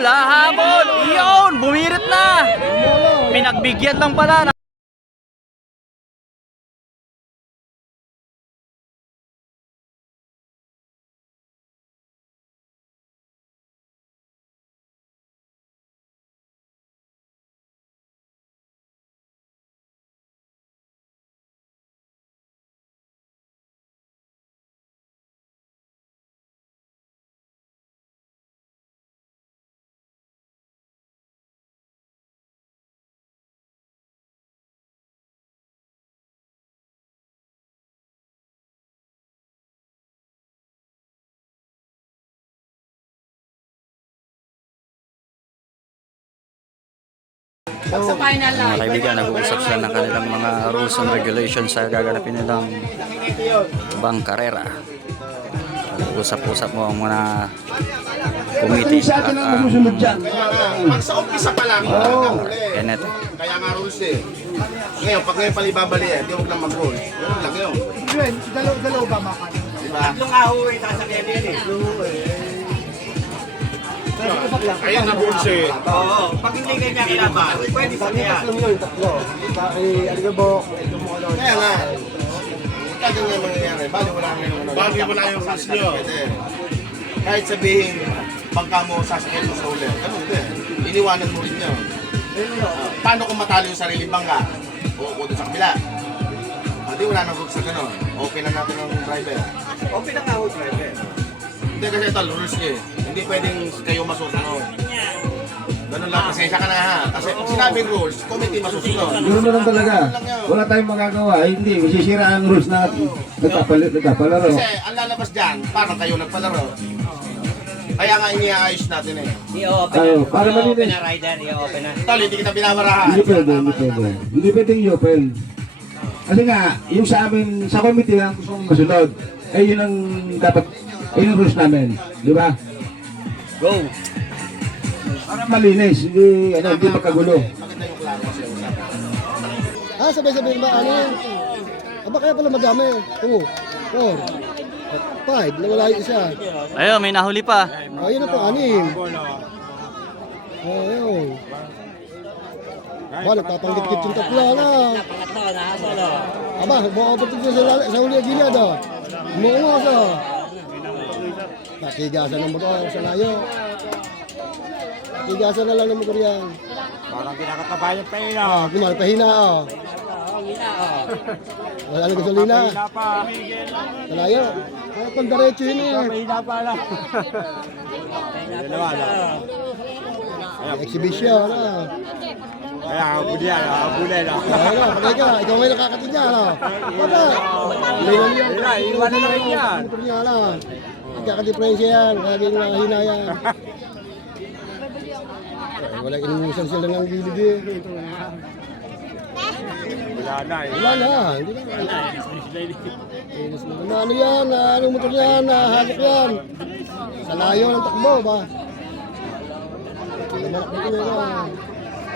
Habol, ha? Habol! Iyon! Bumirit na! Pinagbigyan lang pala. Sa final Mga kaibigan, nag-uusap sila ng kanilang mga rules and regulations sa gaganapin nilang bangkarera. Nag-usap-usap mo ang mga committee at Pag sa umpisa pa lang, Kenneth. kaya nga rules eh. Ngayon, pag ngayon palibabali eh, di huwag lang mag-rules. Ganun lang yun. Dalaw ba maka? Diba? Tatlong ahuwi, sasakyan yan eh. Ayan na rules eh. Oo, pag hindi kayo niya kinabahan, pwede sakyan. Kaya nga, tagal nga mangyayari. Bali wala nga yung Bagay mo na yung rules nyo. Kahit sabihin, pagka mo sasakyan mo sa uli, ganun din. Iniwanan mo rin yun. Paano kung matalo yung sarili bangka? O doon sa kabila? Di wala nang rules na gano'n. Okay na natin ang driver. Okay na nga ho, driver. Hindi kasi ito, rules niya eh. Hindi pwedeng kayo masusunod. Ganun lang, pasensya ka na ha. Kasi pag sinabing rules, committee masusunod. Ganoon na lang talaga. Wala tayong magagawa. Hindi, masisira ang rules na nagpapalaro. Kasi ang lalabas dyan, parang kayo nagpalaro. Kaya nga iniayos natin eh. I-open Ayo, na. para I-open malinis. na, rider. I-open na. Tol, hindi kita binabarahan. Hindi pwede, hindi pwede. Hindi pwedeng i-open. Kasi nga, yung sa amin, sa committee lang gusto mong masunod. Eh, yun ang dapat, yun ang rules namin. Di ba? Go! Para malinis, hindi, hindi magkagulo. Maganda yung klaro kasi yung usapan. Sabay-sabay ba? Ano yun? Aba kaya pala madami. 2, 4, 5. Nawala yung isa. Ayun, may nahuli pa. Ayun na po, 6. Ayun. Ba, nagpapanggit-git yung tatlo na. Pangatlo, nakasolo. Aba, bumapatig na sa uli ang gilid. Umuungas. Nakigasan ng motor sa layo. Nakigasan na lang ng motor yan. Parang kinakatabayan yung pera. Pahina. Wala na gasolina. Pahina pa. Sa layo. Pandaretso yun eh. Pahina pa lang. Dalawa lang. Exhibition. Kaya habulin yan. Habulin lang. Ano, pagay ka, ikaw may nakakatid niya, ano? Wala. Iwan na lang yan. Motor niya, ano? Nagkakadiferensya yan, laging hina yan. Wala inuusan sila ng gilid eh. Wala na eh. Wala na, hindi na. Ano yan, anong motor yan, hagok yan. Sa layo ng takbo ba? Malak na yan.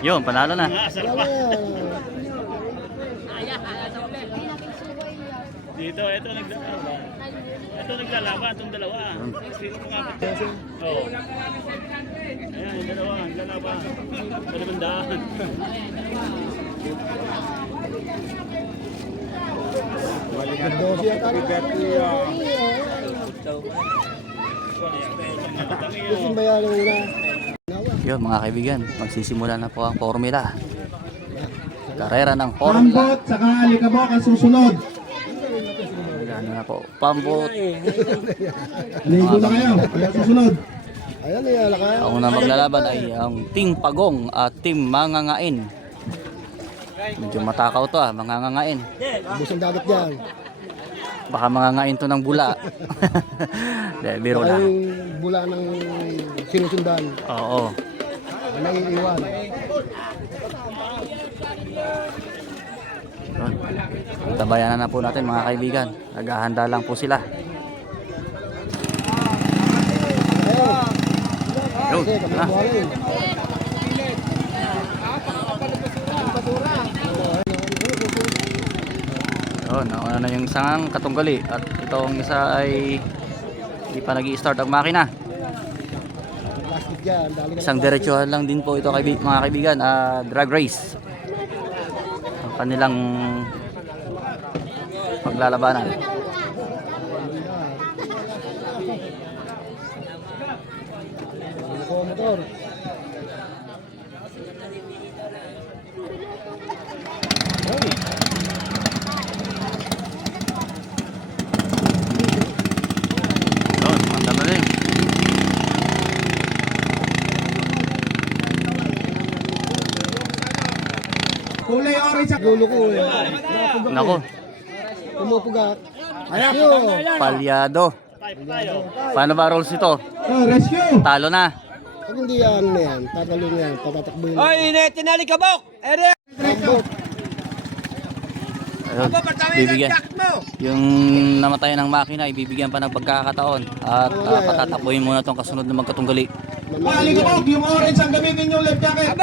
Yun, panalo na. Wala na yan. Dito, ito naglalaban. Ito naglalaban, itong dalawa. Sino po nga ba? Oo. Ayan, yung dalawa, naglalaban. Palimandaan. Dosi at ano? Gusto ba yan ang una? Yun, mga kaibigan, magsisimula na po ang formula. Karera ng formula. Pambot, saka alikabok ang susunod. Ano na po, pambot. Ligo na kayo, kaya susunod. Ayan, ala kaya. Ang unang maglalaban ay ang Team Pagong at Team Mangangain. Medyo matakaw to mangangain. Busang dagat dyan. Baka mangangain to ng bula. De, biro Ay, lang. bula ng sinusundan. Oo. Naiiwan. Yun. Tabayanan na po natin mga kaibigan. Naghahanda lang po sila. Yun, Kasi kami na. buhalin. Yun, nauna na yung isang katunggali. At itong isa ay hindi pa nag-i-start ang makina. Plastic dyan. Dali ka Isang diretsuhan lang din po ito mga kaibigan, drag race. Ang kanilang paglalabanan. Ako motor. Yun, manda na rin. Kulay orange ako. Gulo ko eh. Nako, Pumupugak. Ayan. palyado. Tayo, tayo. Paano ba rolls ito? Oh, rescue. Talo na. Pag hindi yan, ano yan, tatalon yan, patatakbo yun. Oy, init, tinalikabok! Ere! Tambot. Ayun, bibigyan. Yung namatay ng makina, ibibigyan pa ng pagkakataon. At patatakbuhin muna itong kasunod na magkatunggali. Alikabok, yung orange ang gamitin yung left jacket.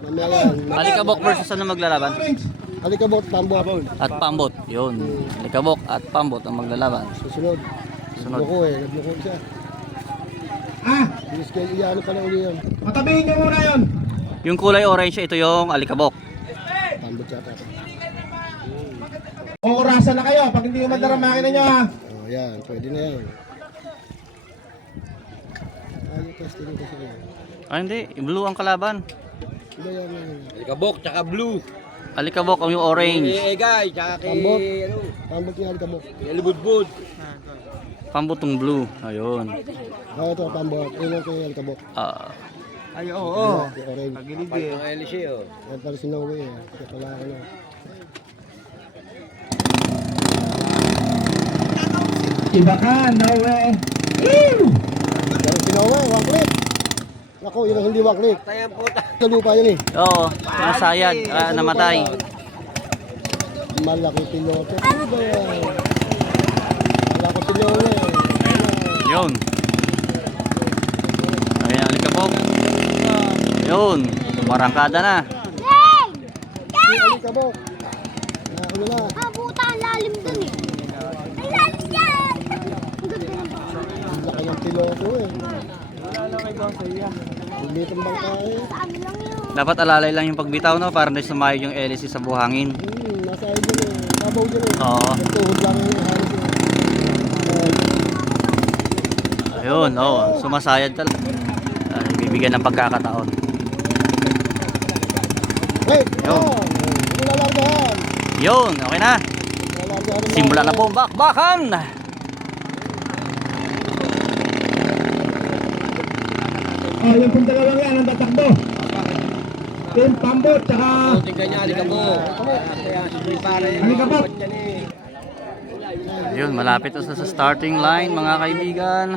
Mamaya yan. Alikabok versus ano maglalaban? Orange. Alikabot, tambot. At pambot. Yun. Alikabok at pambot ang maglalaban. Susunod. Sunod. Nagluko eh, nagluko siya. Ah, Bilis kayo, iyaano pala uli yan. patabihin nyo muna yun. Yung kulay orange, ito yung alikabok. Tambot yata. Orasan na kayo pag hindi umandar ang makina nyo ha. Oh, yan, pwede na yan. Ayaw testing ko siya yan. Ah, hindi. Blue ang kalaban. Iba yan yan. Alikabok, tsaka blue. Alikabok ang yung orange. Guy, tsaka kay, Tambok. ano, Tambot niya, alikabot. kay Alibudbud. Pambot ng blue. Ayun. Oh, ito, tambot. Ilan kayo alikabot. Ay, oo. Yung orange. Pagilig eh. Ang LC, oh. Yan pala si Noe eh. Kaya pala ako na. Iba ka, no way. Yan si Noe, waklit. Ako, yun ang hindi waklit. Tayo puta. Sa lupa yan eh. Oo. Nasayad. Namatay. Malaki piloto. Ano ba yan? Wala ko si Noe eh. Yun. Ayun, alikabok. Yun. Marangkada na. Si alikabot. Ano na. Ah, puta, ang lalim dun eh. Ang lalim yan! Ang ganda ng bangka. Ang laki ng piloto eh. Umitang bangka eh. Sa ano lang yun. Dapat alalay lang yung pagbitaw, no? Para na sumayod yung LC sa buhangin. Nasa ay dyan eh. Sabaw dyan eh. Oo. Ang tuhod lang yun. Halos eh. Ayun, oo. Sumasayad talaga. Bibigyan ng pagkakataon. Hey! Yun. Nilalargahan. Yun, okay na. Nilalargahan ng Simula na mga- po ang bakbakan. Oh, yung pong dalawang yan ang tatakbo. Yung pambot, tsaka Tingnan niya, alikabok. Kaya, si pare. alikabok. Ayun, malapit na sa starting line, mga kaibigan.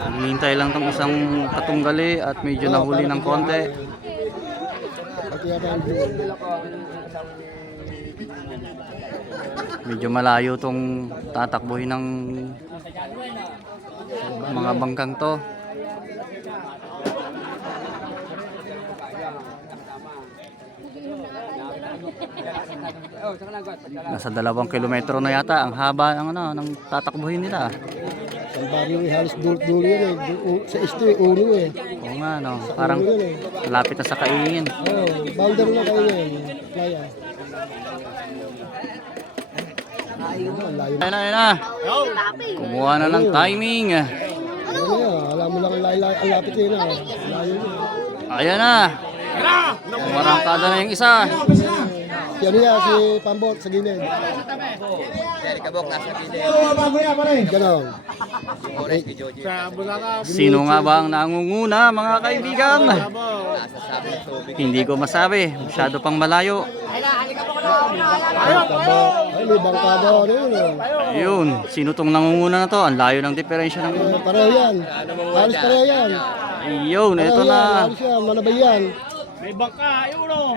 Hinihintay lang tong isang katunggali at medyo nahuli ng konti. Pati yata ang blue. Medyo malayo tong tatakbuhin ng mga bangkang to. Nasa 2 kilometro na yata ang haba ng ano ng tatakbuhin nila. Ang baryo eh. Halos dulo yan eh. Sa isto eh. Uno eh. Oo nga no, parang Uno yan eh. malapit na sa kaingin. Oh, boundary na kayo yan. Playa. Ayun na, layo na. Ayun na. Kumuha na ng timing. Ano yan? Alam mo lang ang lapit yun ah. Layo yun. Ayan na. Marangkada na yung isa. Si ano yan? Si Pambot sa gilid. Alikabok, nasa gilid. Oh, bago yan, pare. Ganon. Orange, kay Joji. Sino nga ba ang nangunguna, mga kaibigan? Nasasabi ng tubig. Hindi ko masabi. Masyado pang malayo. Pambot. Ay, may bangkada. Ano yun eh. Ayun. Sino tong nangunguna na to? Ang layo ng diferensya ng... Pareho yan. Halos pareho yan. Ayun, ito Pareho yan. na. Halos yan. Manabay yan. May bangka, ayun o.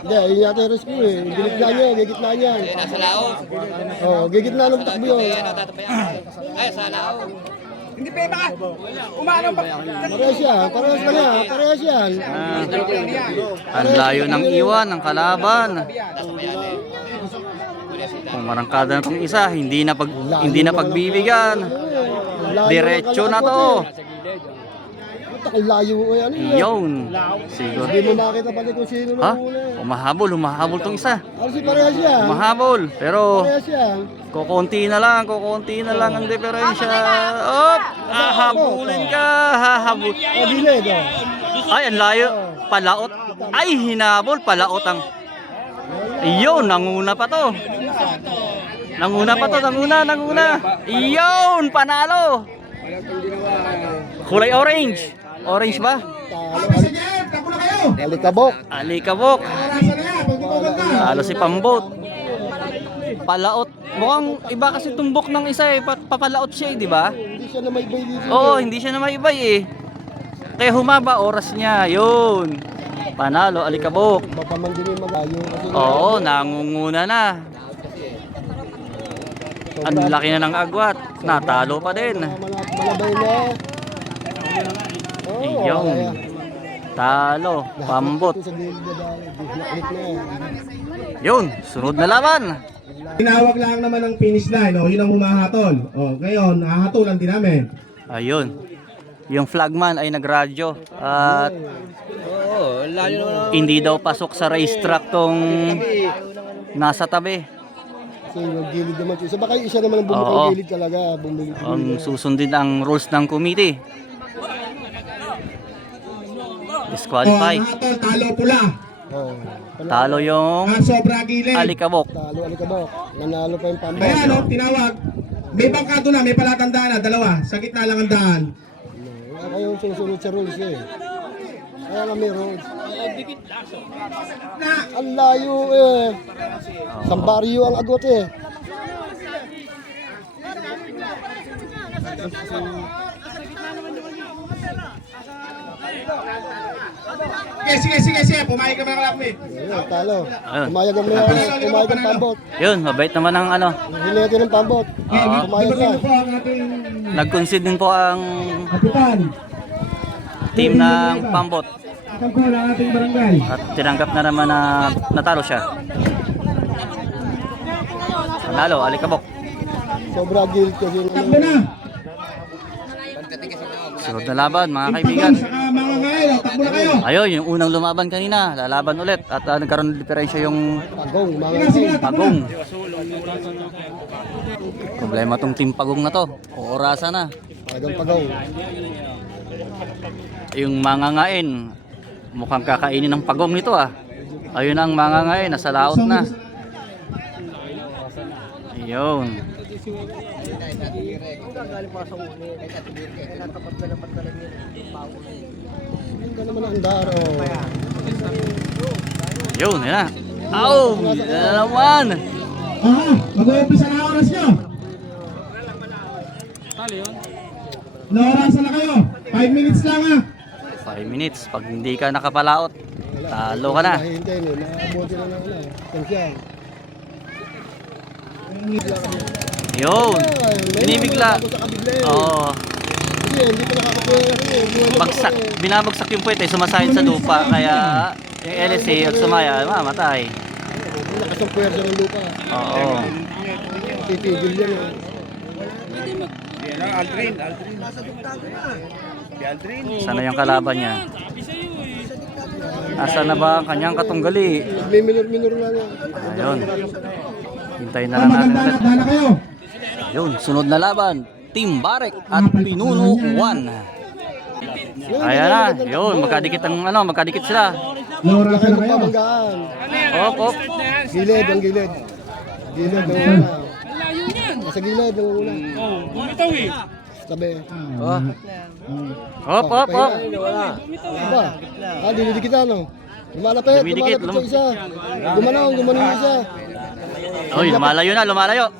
Hindi, yun yata yung rescue eh. Gilitna niya, gigitna niyan. Nasa laos. Oo, gigitna ng takbo yun. Ay, sa laos. Parehas yan, parehas lang yan, parehas yan. Ang layo ng iwan ng kalaban. Kung marangkada na itong isa, hindi na pagbibigyan. Layo ng Diretso na kalakot to. eh. Ang layo eh. Ano yun? Yun. Siguro. Hindi mo makita pati kung sino Ha? nung una. Humahabol tong isa. Ano si parehas yan? Humahabol. Pero Parehas yan. kukunti na lang ang diferensya. Op! Hahabulin ka. Hahabul. O, gilid oh. Ay, ang layo. Palaot. Ay, hinabol. Palaot ang... Iyon, nanguna pa to. Nanguna. Iyon, panalo. Kulay orange. Orange ba? Alikabok. Alikabok. Talo si Pambot. Palaot. Mukhang iba kasi tumbok ng isa eh. Papalaot siya eh, di ba? Hindi siya na may bay dito. Oo, hindi siya na maibay eh. Kaya humaba oras niya. Yun. Panalo, Alikabok. Baka man din yung malayo. Kasi Oo, nangunguna na. Ang laki na ng agwat. Natalo pa din. malabay na. Oo, Iyon. kaya. Talo. Pambot. Sa gilid na dahil. Bihnak na yan. Yun, sunod na laban. Tinawag lang naman ang finish line, yun ang humahatol. Ngayon, hahatulan din namin. Ayun. Yung flagman ay nagradyo. At hindi daw pasok sa racetrack tong nasa tabi. Kasi yung gilid naman. Isa ba kayo isa naman ang Oo. bumukang gilid talaga. Ang susundin ang rules ng committee. Disqualify. Hatol, talo pula. Oo. Talo yung Sobra gilid. Alikabok. Talo, alikabok. Nanalo pa yung pambot. Kaya tinawag. May bangkado na, may palatandaan na, dalawa. Sa gitna lang ang daan. Wala kayong susunod sa rules eh. Kaya nga may rules. Ang layo eh. Sambaryo ang agot eh. Sige. Pumayag ka mga kalapit. Ayun, talo. Ayun. Pumayag ang pambot. Yun, mabait naman ang ano. Hinete ng pambot. Pumayag ka. Nag-concede din po ang Kapitan. team ng Pambot. Ang ko ng ating barangay. At tinanggap na naman na natalo siya. Panalo, Alikabok. Sobra guilt kasi. Takbo na. Sunod na laban mga kaibigan. Saka mga ngayon, takbo na kayo. Ayun, yung unang lumaban kanina, lalaban ulit. At nagkaroon ng diferensya yung Pagong, mga Pagong. Problema tong team Pagong na to. Oorasa na. pagong. Yung mangangain, mukhang kakainin ng Pagong nito ah. Ayun ang mangangain, nasa laot na. Ayun. Hindi naman ang daro. Yun, yun na. Aw! Yan na naman. Mag-uumpisa na oras nyo. Naorasan na kayo. 5 minutes lang 5 minutes. Pag hindi ka nakapalaot, talo ka na. Hintayin eh, nakabuti na lang na. Tansya. Yun. Binibigla. Oo. Hindi, hindi pa nakakakuha eh. Bagsak. Binabagsak yung puwete, sumasahid sa lupa. Kaya yung LSA at sumaya, mamatay. Lakas ang puwersa ng lupa. Oo. Titigil yan eh. Sana yung kalaban niya. Asa na ba ang kanyang katunggali? May minor na yan. Ayun. Hintayin na lang natin ulit. Dala kayo. Yun, sunod na laban. Team Barek at Pinuno 1. Ayan na. Yun, magkadikit sila. Naorasan na kayo. Pabanggaan. Op. Gilid, ang gilid. Gilid, ang una. Sa gilid, ang una. Bumitaw eh. Sabi. Op. Diba? Dinidikit na, no? Lumalapit sa isa. Gumanong yung isa. Uy, lumalayo.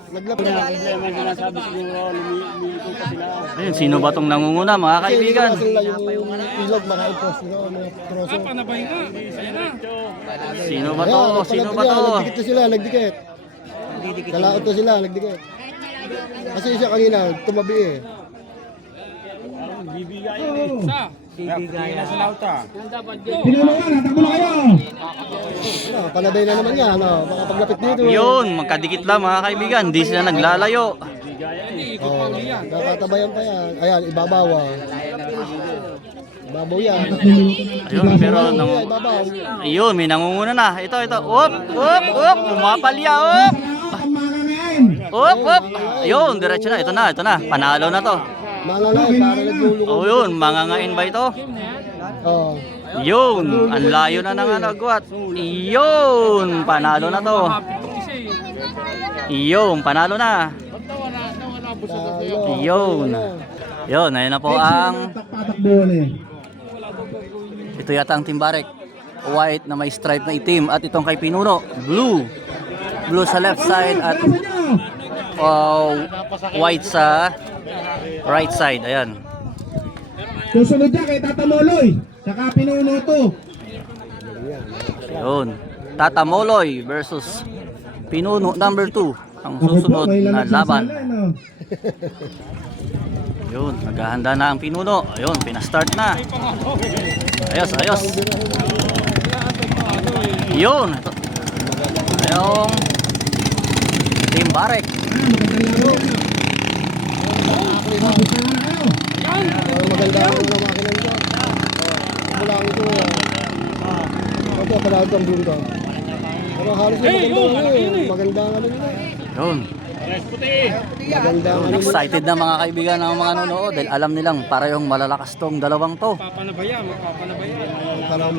Naglapit. May sinasabi siguro, lumilito pa sila. Ayun, sino ba tong nangunguna mga kaibigan? Yung ilog, mga ipos. Mga troso. Panabay nga. Sino ba to? Nagdikit na sila, nagdikit. Kalaot na sila, nagdikit. Kasi siya kanina, tumabi eh. Pinulungan, takbo na kayo. Panabay na naman yan, no? Baka paglapit dito. Yun, magkadikit lang mga kaibigan. Hindi sila naglalayo. Nakatabayan pa yan. Ayan, ibabawa. Babaw yan. Ayun, pero nang... Ay, babaw. Ayun, may nangunguna na. Ito. Up! Pumapalya, up! Up! Ayun, diretso na. Ito na. Panalo na to. Mga nga, para naglulungo. Oh, yun. Mangangain ba ito? Oo. Yun. Ang layo na ng agwat. Yun. Panalo na to. Yun. Panalo na. Yun. Yun. Ayun na po ang... Patakbuhan eh. Ito yata ang Timbarek. White na may stripe na itim. At itong kay Pinuno. Blue. Blue sa left side at white sa right side. Ayan. Susunod niya kay Tata Moloy. Saka Pinuno to. Yun. Tata Moloy versus Pinuno number 2. Ang susunod na laban. Yun. Naghahanda na ang Pinuno. Ayun. Pinastart na. Ayos. Yun. Ito. Ayong Timbarek. Maganda ang mga makina nito. Wala ang ito. Ito, palawag ang bunga. Pero halos maganda ang ano nila. Yun. Maganda ang ano nila. Excited na mga kaibigan ng mga nanonood dahil alam nilang parehong malalakas tong dalawang to. Parang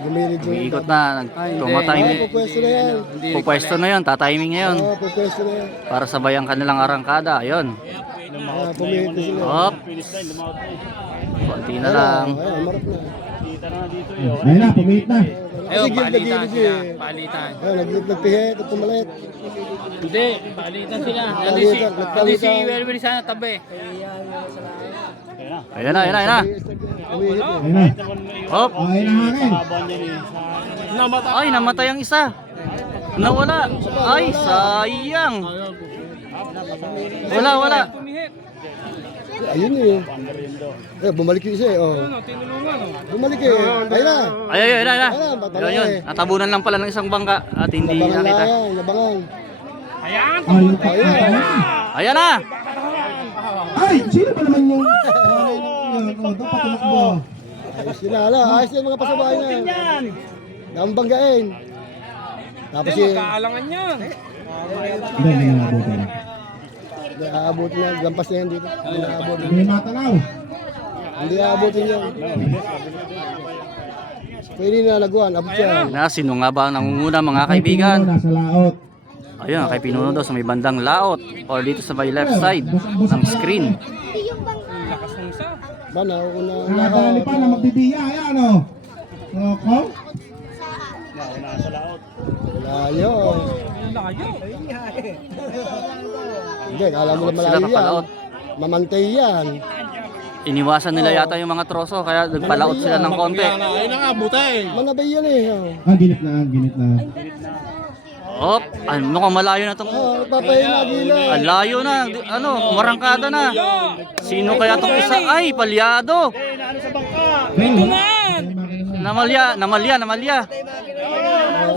gumilid yung... Umiikot na, tumatiming. Pupwesto na yan. Pupwesto na yun, tatiming ngayon. Oo, pupwesto na yan. Para sabay ang kanilang arangkada. Ayun. Pumihit na sila. Hop. Konti na lang. Ayun, marap na. Ayun na, pumihit na. Ayun, palitan sila. Palitan. Ayun, nagpihit at pumalit. Hindi, palitan sila. Palitan, nagpalitan. Welby sana tabi. Ayun na. Pumihit na. Ayun na. Hop. Ayun na hangin. Ay, namatay ang isa. Nawala. Ay, sayang. Wala. Ayun eh. Bumalik yung isa eh. Oh. Bumalik eh. Ayun na. Ayun na. Ayun, Yun. Natabunan lang pala ng isang bangka at hindi Nabangan nakita. na yan. Nabangan. Ayun pa. Ayan na. Ay, sino pa naman yung... Ito, patumakbo. Ayos yun na. Ayos yung mga pasabay na. Ang banggain. Tapos eh. Hindi naabutin. Aabutin yan. Lampas na yan dito. Hindi aabutin. Hindi matalaw. Hindi aabutin yan. Pwede na laguan. Abot siya. Sino nga ba ang nangunguna mga kaibigan? Nasa laot. Ayun, kay Pinuno daw sa may bandang laot or dito sa may left side ng screen. Ba na ako na Nakadali pa na magbibiya. Ayan o. Oko. Layo. Hindi, alam mo na Sila malayo yan. papalaot. Mamantay yan. Iniwasan nila yata yung mga troso kaya nagpalaot sila ng konti. Manabay yan eh. Ginit na. Hop, ano kang malayo na tong... Papayin na gila. Ang layo na, marangkada na. Sino kaya tong isa? Ay, palyado.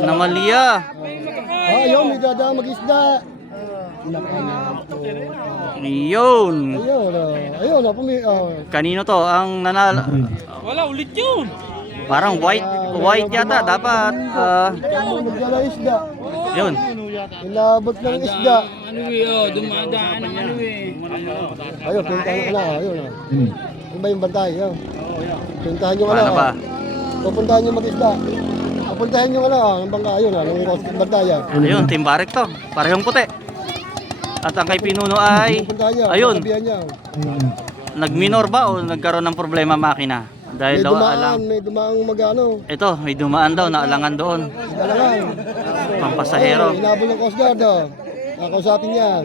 Namalya. Ayun, may dadaan mag-isda. Yun. Ayun, Kanino to? Ang nanalo. Wala, ulit yun. Parang white yata. Dapat, magdala isda. yun. Ilabot ng isda. Dumadaan ng Ayun, pintahan nyo ka na. Ayun. Ano ba yung bantay? Ayun. Pintahan nyo ka na. Paano ba? Pupuntahan nyo mag-isda. Pupuntahan nyo ka na. Ang bangka, ayun. Ang bantay. Ayun, Timbarek to. Parehong puti. At ang kay Pinuno ay, Pupuntahan nyo. ayun, Sabihan nyo. nagminor ba o nagkaroon ng problema makina? Dahil May daw dumaan, may dumaang mag-ano. ito, may dumaan daw na alangan doon. Dalangan. Pampasahero. Hinabol ng Coast Guard. Kakausapin yan.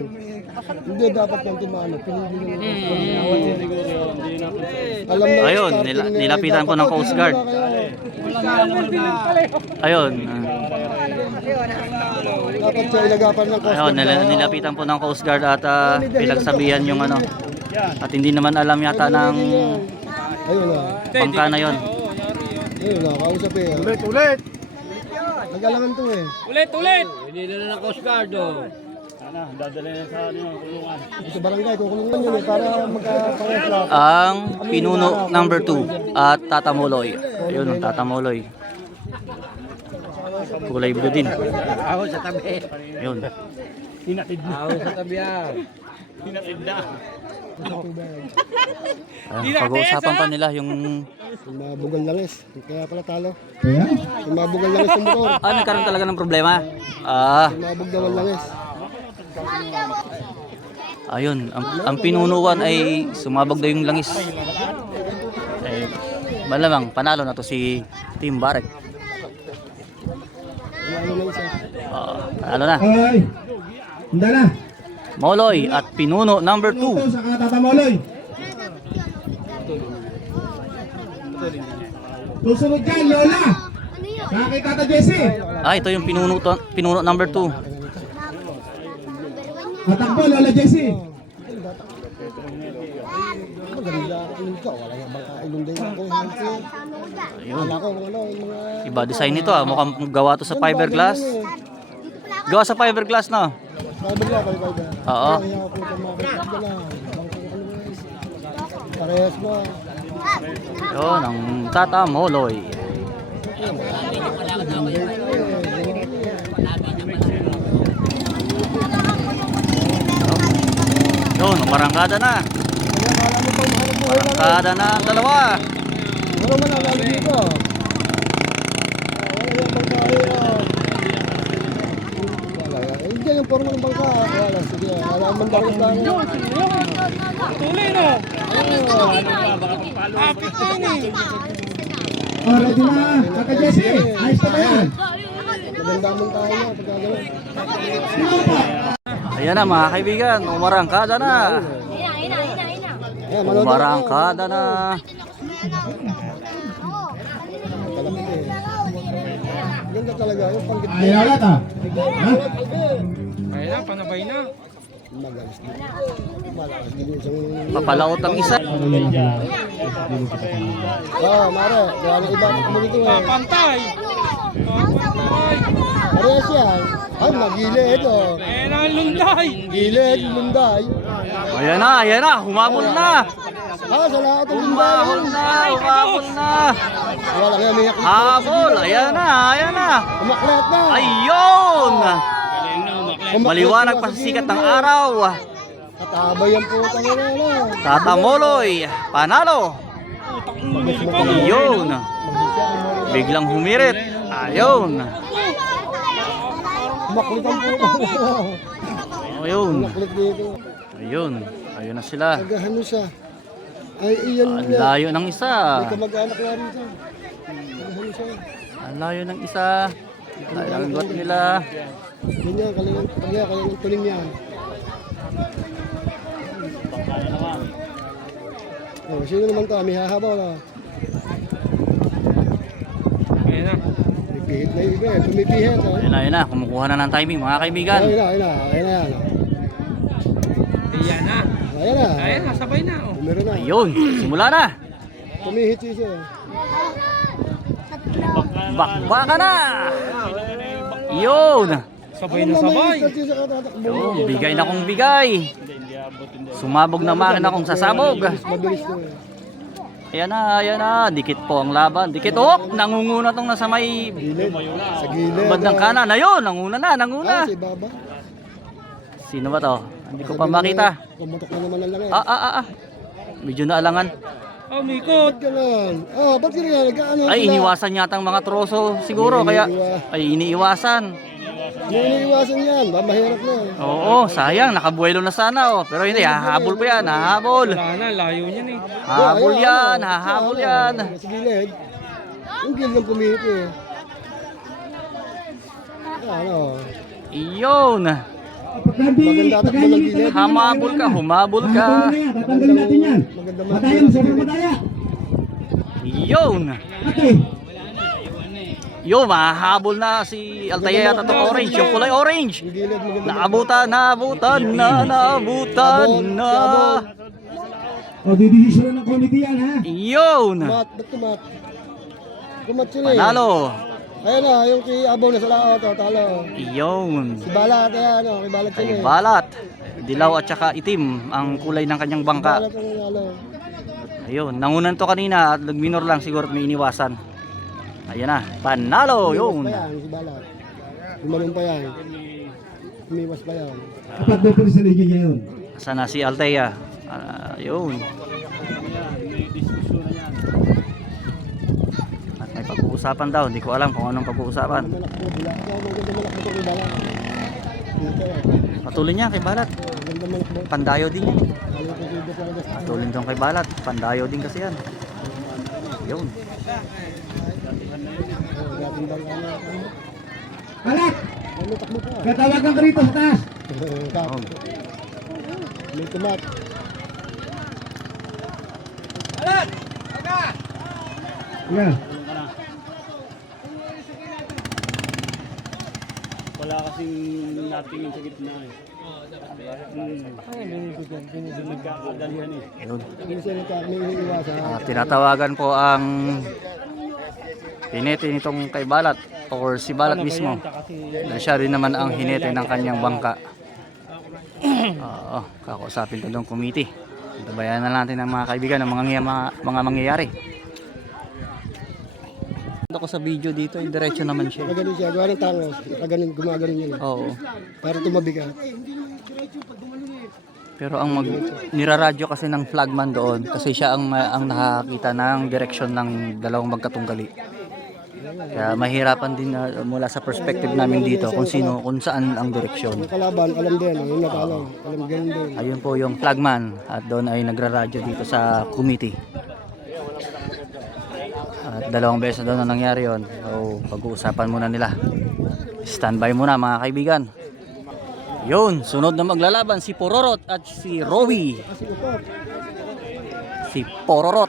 Hindi dapat yung timano. Alam na. Ayun, nilapitan po ng Coast Guard. Ayun. Dapat siya ilagapan ng Coast Ayun, Guard. nilapitan po ng Coast Guard at pinagsabihan yung ano. At hindi naman alam yata ng Ayun na. bangka na yon. Ayun na, kausapin. Ulit. Nag-alangan to eh. Ulit! Hindi na ng Coast Guard, oh. Ano, dadala niya sa ano, kulungan. Sa barangay, kukulungan yun eh, para magkaparehas lang. Ang pinuno number 2 at Tata Moloy. Ayun, ang Tata Moloy. Kulay blue din. Ako sa tabi. Ayun. Hinatid na. Ako sa tabi yan. Hinatid na. Pag-uusapan pa nila yung... Yung mga bugal langis, kaya pala talo. Kaya? Yung mga bugal langis ng motor. nagkaroon talaga ng problema. Yung mga bugdawan langis. Ayun. Ang pinunuan ay sumabog daw yung langis. Eh, malamang panalo na to si Team Barek. Ano na isa. Panalo na. Ay! Handa na! Moloy at pinuno number 2. Ito sa Tata Moloy. Susunod dyan, Lola! Sa kay Tata Jesse. Ito yung pinuno number 2. Matakbo, Lola Jesse. Maganda ilong ka, wala nga bang ilong din ako. Ayun. Wala ko, ano, yung mga... Iba design nito Mukhang gawa to sa fiberglass. Gawa sa fiberglass na. Fiberglass, fiberglass. Oo. Kaya ako po itong mga fiberglass. Parehas mo. Yun, ang Tata Moloy. Yun, marangkada na. Marangkada na ang dalawa. Ano man ang lalo dito? Wala yung bangka yun. Wala yan. Hindi yung forma ng bangka. Wala, sige. Wala ang mandangos lang. Tuloy na. Oh, ready na, Tata Jesse. Ayos na ba yan? Maganda mong tayo na. Pagkagano'n. Sino pa? Ayan na mga kaibigan, umarangkada na. Ayan, manood na. Umarangkada na. Ganda talaga. Yung panggit. Ayaw na ta. Ha? Magalis din. Malakas din yung isang... Papalaot ang isa. Mare. Kaya na iba ang kumunito eh. Pantay. Parehas yan. Ay, nagilid oh. Lunday. Gilid, lunday. Ayan na, humabol na. Sa lahat ng lunday. Humabol na. Wala kaya may aklit. Habol, ayan na. Umaklat na. Ayun. Maliwanag pa sa sikat ng araw. Katabay ang putang ina na. Tata Moloy, panalo. Ayun. Biglang humirit. Ayun. Umaklit ang putang ina. Ayun. Umaklit dito. Ayun na sila. Nagahano siya. Ay, iyan Ang niya. layo ng isa. May kamag-anak na rito. Nagahano siya. Ang layo ng isa. Layo ng got nila. Ganyan, kalingang tuling yan. Oh, sino naman to? May hahabaw na. Ayan na. May pihit na yung iba eh. Pumipihit oh. Ayun na. Kumukuha na ng timing mga kaibigan. Ayun na yan. Ayan na. Ayan na. Ayan na, sabay na. Oh. Meron na. Ayun, simula na. Pumihit siya. Bakbaka na. Yun. Sabay na sabay. Yun, bigay na kong bigay. Sumabog na makina kong sasabog. Mabilis na eh. Ayan na. Dikit po ang laban. Dikit. Nangunguna tong nasa may Gilid. Sa gilid. bandang kanan. Ayun, nanguna. Si Baba. Sino ba to? Hindi ko pa makita. Pumutok na naman ang langit. Medyo naalangan. Oh, Mikot. Ganun. Ba't sila yan? Nag-ano Ay, sila? iniwasan yata ang mga troso siguro. Kaya, ay, iniiwasan. Yung iniiwasan yan. Mahirap na eh. Oo, sayang. Nakabuelo na sana. Pero hindi, hahabol pa yan. Hahabol. Wala na, layo niyan eh. Hahabol yan. Hahabol yan. Sa gilid. Yung gilid ng pumihit eh. Iyon. Maganda takbo ng gilid. Humabol ka. Tatanggalin natin yan. Maganda Mataya, sobrang mataya. Iyon. Okay. Yo, mahahabol na si Altaya at itong orange. Yung kulay orange. Yung gilid maganda. Naabutan na. O, didesisyon ng committee yan, ha? Iyon. Ba't kumat? Kumat sila eh. Panalo. Ayan na, yung kay Abaw na sa laot, talo. Iyon. Si Balat, ayan, kay Balat Kay sila eh. Balat. Dilaw at saka itim ang kulay ng kanyang bangka. Balat ang nanalo. Ayun, nangunan to kanina at nagminor lang siguro at may iniwasan. Ayan na, panalo, yun. Umiwas pa yan, si Balat. Gumalong pa yan. Umiwas pa yan. Kapag doon po sa ligi ngayon. Sana si Altea. Yun. May diskusyon na yan. At may pag-uusapan daw, hindi ko alam kung anong pag-uusapan. Malakbo, bila. Kaya maganda malakbo kay Balat. Dito, Patuloy niya kay Balat. maganda malakbo. Pandayo din yan. Ayaw ko dito talaga sa Patuloy doon kay Balat. Pandayo din kasi yan. Yun. dating bangka na. Balat! Ano takbo pa? Katawagan ka rito sa taas! Kap. May tumat. Yeah. Tulong ka na. Wala kasing natingin sa gitna eh. Nagkakadalihan eh. Yun. Hindi siya may iniiwasan. Tinatawagan po ang hinete nitong kay Balat or si Balat mismo. Na siya rin naman ang hinete ng kanyang bangka. Oo, kakausapin ko ng committee. Tabayan na natin ang mga kaibigan ng mga mangyayari. Ako sa video dito, diretso naman siya. Magaling siya, gawa ng tangos. Nakaganon, gumaganon yun. Oo. Para tumabi ka. Pero ang niraradyo kasi ng flagman doon kasi siya ang nakakita ng direksyon ng dalawang magkatunggali. Kaya mahirapan din mula sa perspective namin dito kung saan ang direksyon. Yung kalaban, alam din. Yung natalo, alam ganun din. Ayun po yung flagman at doon ay nagraradyo dito sa committee. At dalawang beses doon na nangyari yon. So pag-uusapan muna nila. Standby muna mga kaibigan. Yun, sunod na maglalaban si Pororot at si Rowie. Si Pororot.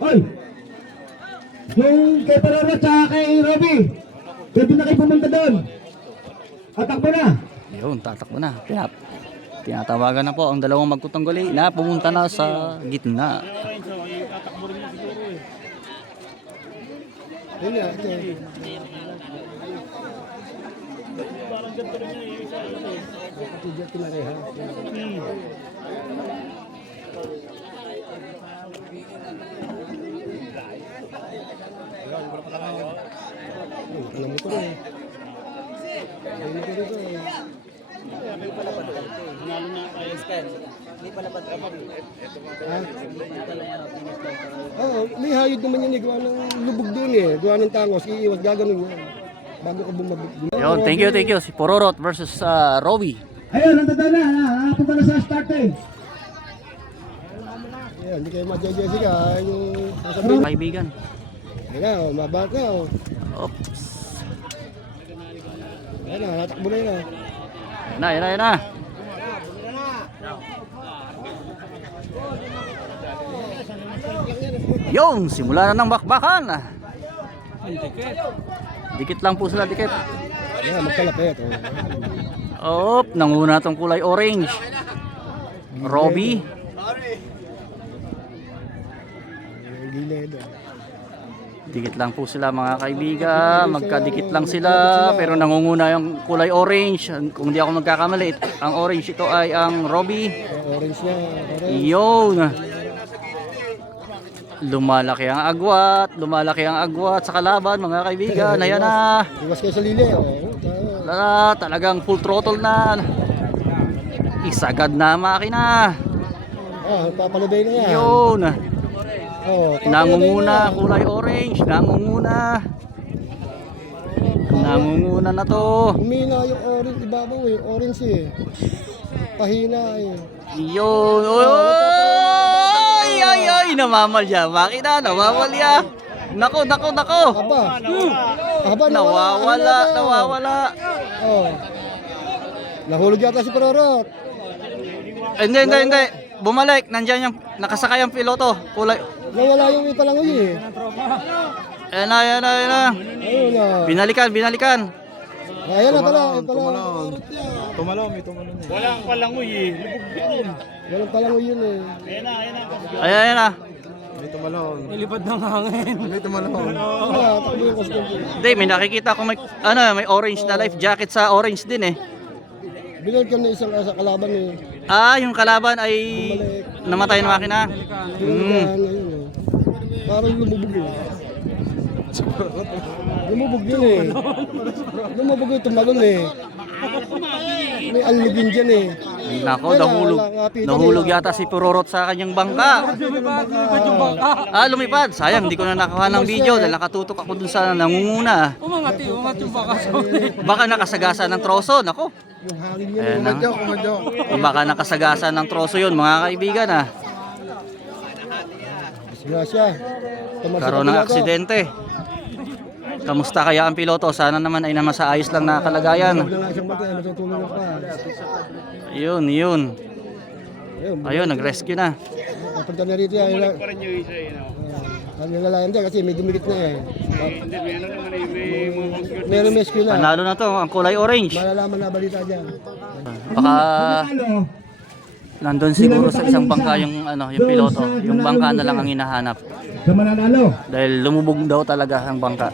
Hoy! Yung kay Parorot sa kay Robby, pwede na kayo pumunta doon. Atakbo na. Yun, tatakbo na. Tinatawagan na po ang dalawang magkutunggali na pumunta na sa gitna. Tatakbo rin niya siguro eh. Yun nga, ito. Parang ganito rin niya eh. Isa yun eh. Pati dyan tinareha. Alam mo ko rin. Alam mo ko rin eh. Nalo na kayo. Oo, may hayod naman yun eh. Gawa ng lubog doon eh. Gawa ng tangos. Iiwas gaganon yan. Bago ka bumabig. Yun, thank you. Si Pororot versus Rowie. Ayun, nandun na. Nakapunta na sa start eh. Ayan, hindi kayo madya-Jessica. Yung sasabihin. Kaibigan. Ayan na, mabat na. Oops. Ayan na, natakbo na yun ah. Yan na. Yung, simula na ng bakbakan. Dikit lang po sila, dikit. Ayan, magkalapit. Oh. Op, nanguna tong kulay orange. Robbie. Ayan, gilid ah. Dikit lang po sila mga kaibigan. Magkadikit lang sila. Pero nangunguna yung kulay orange. Kung di ako magkakamali, ang orange ito ay ang Robbie. Orange na. Orange. Yun. Lumalaki ang agwat sa kalaban mga kaibigan. Ayan na. Iwas kayo sa lili. Oh. Talagang full throttle na. Isagad na makina. Ah, papalabay na yan. Yun. Oh, Nangunguna, kulay orange. Nangunguna na to. Humina yung orange. Ibabaw eh. Orange eh. Pahina eh. Yun. Ay, namamalya. Makina, namamalya. Nako. Aba. Aba, Nawawala. Oh. Nahulog yata si Parorot. Hindi. Bumalik. Nandiyan yung nakasakay ang piloto. Kulay. Nawala yung may palangoy eh. Ayan na. Ayun na. Binalikan. Ayan na pala, ayan pala. Walang palangoy eh. Lubog yun. Walang palangoy yun eh. Ayan na. Ayan na. Wala, takbo yung customer. Hindi, may nakikita ko may orange na life jacket sa orange din eh. Binod ka na isang sa kalaban eh. Ah, yung kalaban ay namatay na makina. Binod ka na yun eh. Parang lumubog eh. Lumubog yun eh. Lumubog yung tumalon eh. May alugin dyan eh. Nako, nahulog yata si Purorot sa kanyang bangka. Ah, lumipad. Sayang, hindi ko na nakuha ng video dahil nakatutok ako dun sa nangunguna. Umangat yung baka. Baka nakasagasa ng troso, nako. Yung hangin yan eh. Baka nakasagasa ng troso yun, mga kaibigan ah. Disgrasya. Karoon ng aksidente. Kamusta kaya ang piloto? Sana naman ay namasaayos lang na kalagayan. Huwag na nga siyang matay, matutulong na pa. Yun. Ayun, nag-rescue na. Napunta na rito yan. Pa rin yung isa eh. No? Sabi nga lang hindi kasi may dumikit na eh. Hindi, meron naman eh. May mga security. Meron rescue na. Panalo na to, ang kulay orange. Malalaman na balita dyan. Baka nandun siguro sa isang bangka yung piloto. Yung bangka na lang ang hinahanap. Sa mananalo. Dahil lumubog daw talaga ang bangka.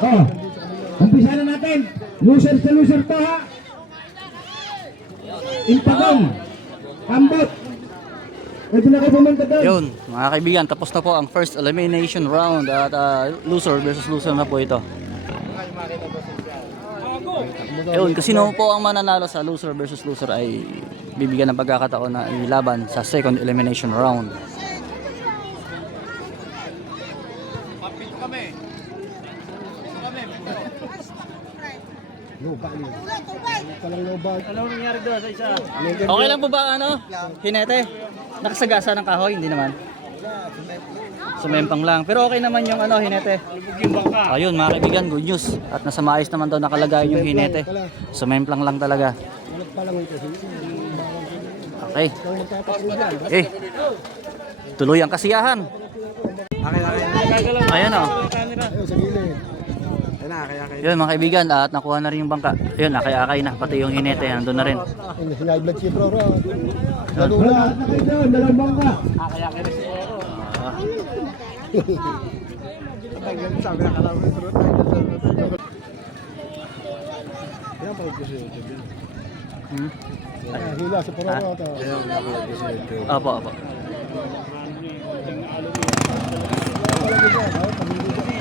Oh, umpisa na natin. Loser sa loser to ha. Impagong. Ambot. Pwede na kayo pumunta doon. Yun, mga kaibigan, tapos na po ang first elimination round at loser versus loser na po ito. Yun, kasi sino po ang mananalo sa loser versus loser ay bibigyan ng pagkakataon na ilaban sa second elimination round. No, bali. Palang no bali. Ano nangyari doon sa isa? Okay lang po ba Hinete? Nakasagasa ng kahoy? Hindi naman. Sumempang lang. Pero okay naman yung Hinete. Lubog yung bangka. Ayun mga kaibigan, good news. At nasa maayos naman daw nakalagay yung Hinete. Sumemplang lang talaga. Palang ito. Okay. Eh, tuloy ang kasiyahan. Ayan o. Ayun, sa gilid. Yun mga kaibigan, at nakuha na rin yung bangka. Yun, akay-akay na. Pati yung Hinete, nandun na rin. High blood si Proro. Lahat na kayo doon. Dalawang bangka. Hila si Proro. Opo.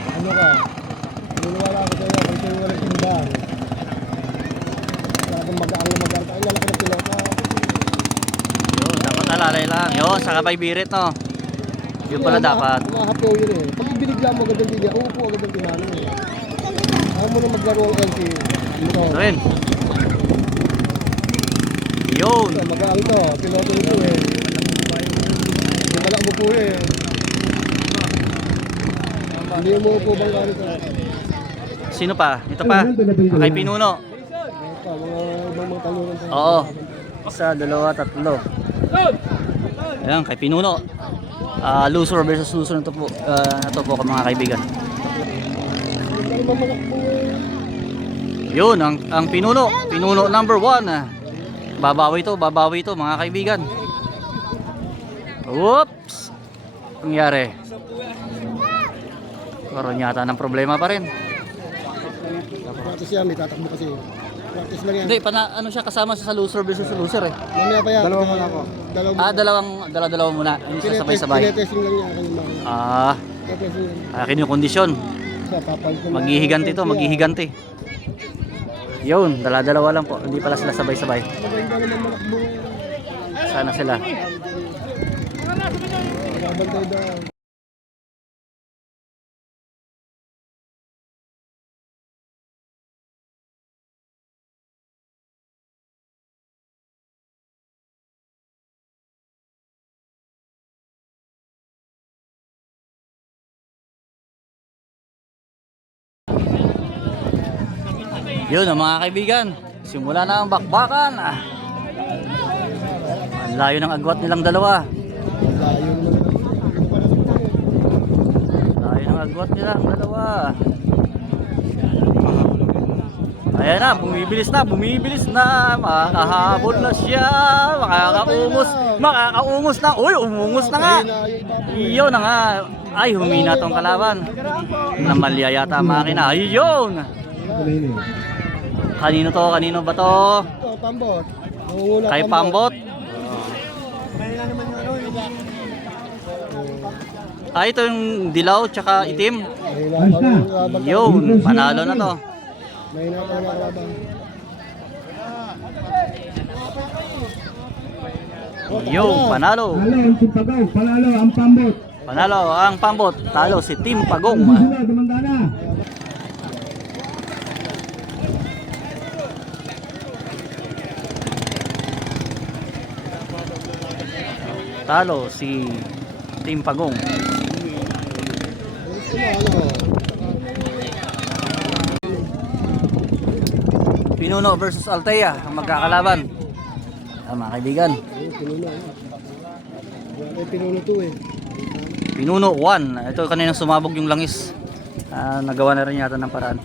Ano ka? Niniwala ko sa'yo. Kung sa'yo walang timbang. Kung magaang na magaang ka. Ay, lalaki ng piloto. Yun, dapat alalay lang. Yun, sa kabay birit no. Yun pala dapat. Mahapaw yun eh. Pag binigla mo agad ang bigla, uupo agad ang tinano eh. Ayaw mo na maglaro ang LC. Ito. Ito rin. Yun. Ito, magaang to. Piloto nito eh. Hindi pala umupo eh. Hindi mo upo bang gano'n ito. Sino pa? Ito pa. Kay Pinuno. Ito, mga ibang mga talungan to. Oo. Isa, dalawa, tatlo. Ayan, kay Pinuno. Loser versus loser na to po, mga kaibigan. Hindi mamalakbo eh. Yun, ang Pinuno. Pinuno number 1. Babawi to mga kaibigan. Whoops! Nangyari. Karoon yata ng problema pa rin. Practice yan, may tatakbo kasi. Practice lang yan. Hindi, siya kasama sa loser versus loser eh. Mamaya pa yan. Dalawa muna ako. Dalawa muna. Hindi siya sabay-sabay. Tinetesting lang niya. Tinetesting yan. Akin yung kondisyon. Maghihiganti to, maghihiganti. Yun, dalawa lang po. Hindi pala sila sabay-sabay. Maganda naman malakbo. Sana sila. Bantay daw. Yun mga kaibigan, simula na ang bakbakan. Ang layo ng agwat nilang dalawa. Layo naman. Layo ng agwat nilang dalawa. Ayan na, bumibilis na, makakahabol na siya, makakaungos na, uy, umungos na nga. Iyon na nga, ay humina tong kalaban. Namalya yata ang makina, iyon. Kanino ba to? Ito, Pambot. Nangunguna, Kay Pambot. Ay, ito yung dilaw tsaka itim. Yun, panalo na to. Mahina talaga kalaban. Yun, panalo. Panalo ang Timpagaw, panalo ang Pambot. Panalo ang Pambot, talo si Team Pagong. Susunod, Damandana. Talo si Team Pagong. Pinuno versus Altea ang magkakalaban. Mga kaibigan, Pinuno to eh. Pinuno 1. Ito kanina sumabog yung langis. Nagawa na rin yata ng paraan.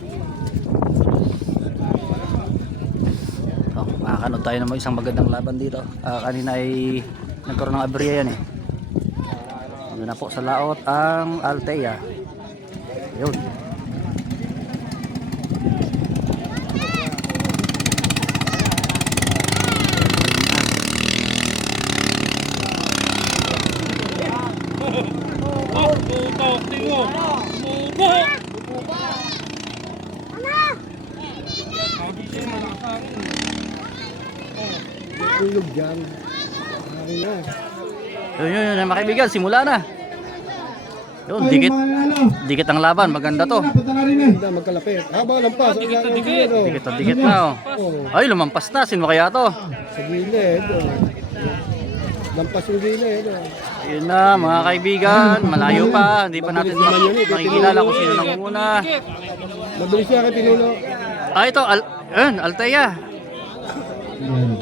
Makakanood tayo ng isang magandang laban dito. Kanina ay nagkaroon ng aberya yan eh. Ano na po sa laot ang Altea. Yun. Tulog dyan. Hari na. Yun, mga kaibigan, simula na. Yun, dikit ang laban, maganda to. Hindi, magkalapit. Haba, lampas. Dikit na oh. Ay, lumampas na, sino kaya to? Sa gilid. Lampas yung gilid. Ayun na mga kaibigan, malayo pa, hindi pa natin makikilala kung sino nangunguna. Mabilis siya kay Pinuno. Ito, Altea.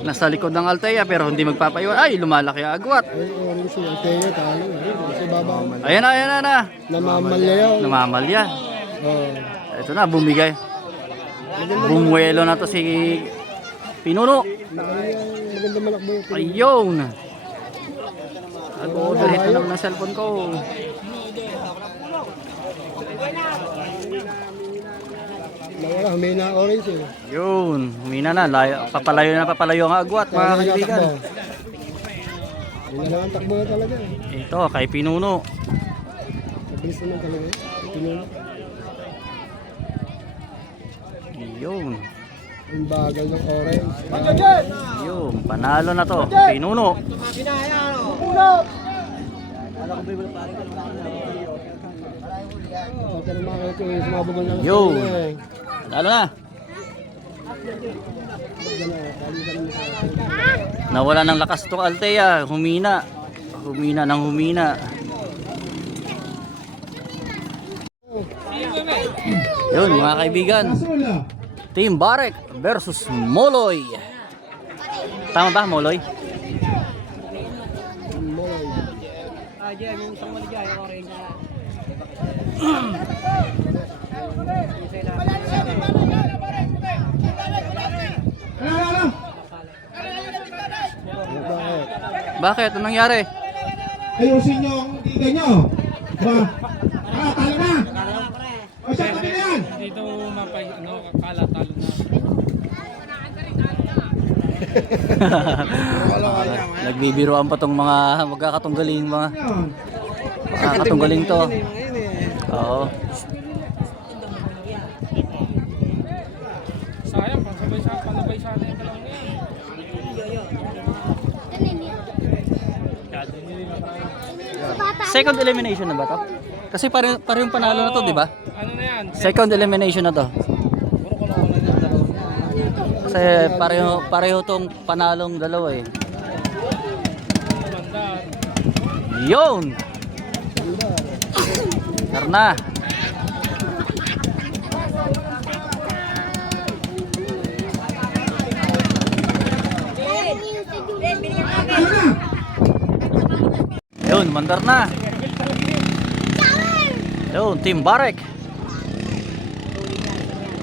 Nasa likod ng Altea pero hindi magpapaiwan. Ay, lumalaki ang agwat. Ay, orange yung Altea, talo. Sa baba. Ayan na. Namamalya yun. Namamalya. Oh. Ito na, bumigay. Bumuelo na to si Pinuno. Maganda malakbo yung Pinuno. Ayun. Nag-overheat na naman ng cellphone ko. Nawala, humina orange eh. Yun, humina na. Papalayo ang agwat mga kaibigan. Hindi na lang takbo na talaga eh. Ito, kay Pinuno. Mabilis naman talaga eh. Pinuno. Yun. Ang bagal ng orange. Yun, panalo na to. Pinuno. Pagka naman ito eh, sumabagal na Yun. Panalo na. Nawala ng lakas to Altea. Humina. Humina ng humina. Yun mga kaibigan. Team Barek versus Moloy. Tama ba Moloy? Bakit? Anong nangyari? Ayusin nyo ang tiga nyo. Ba? Talo na. O siya kami na yan. Dito mapay, kala talo na. Nagbibiroan pa tong mga magkakatunggaling mga katunggaling to. Oo. Sayang, panabay sa atin ka lang yan. Second elimination na ba to? Kasi parehong panalo na to, di ba? Ano na yan? Second elimination na to. Kasi pareho tong panalong dalawa eh. Yun! Karna! Yun, mandar na. Yun, Team Barek.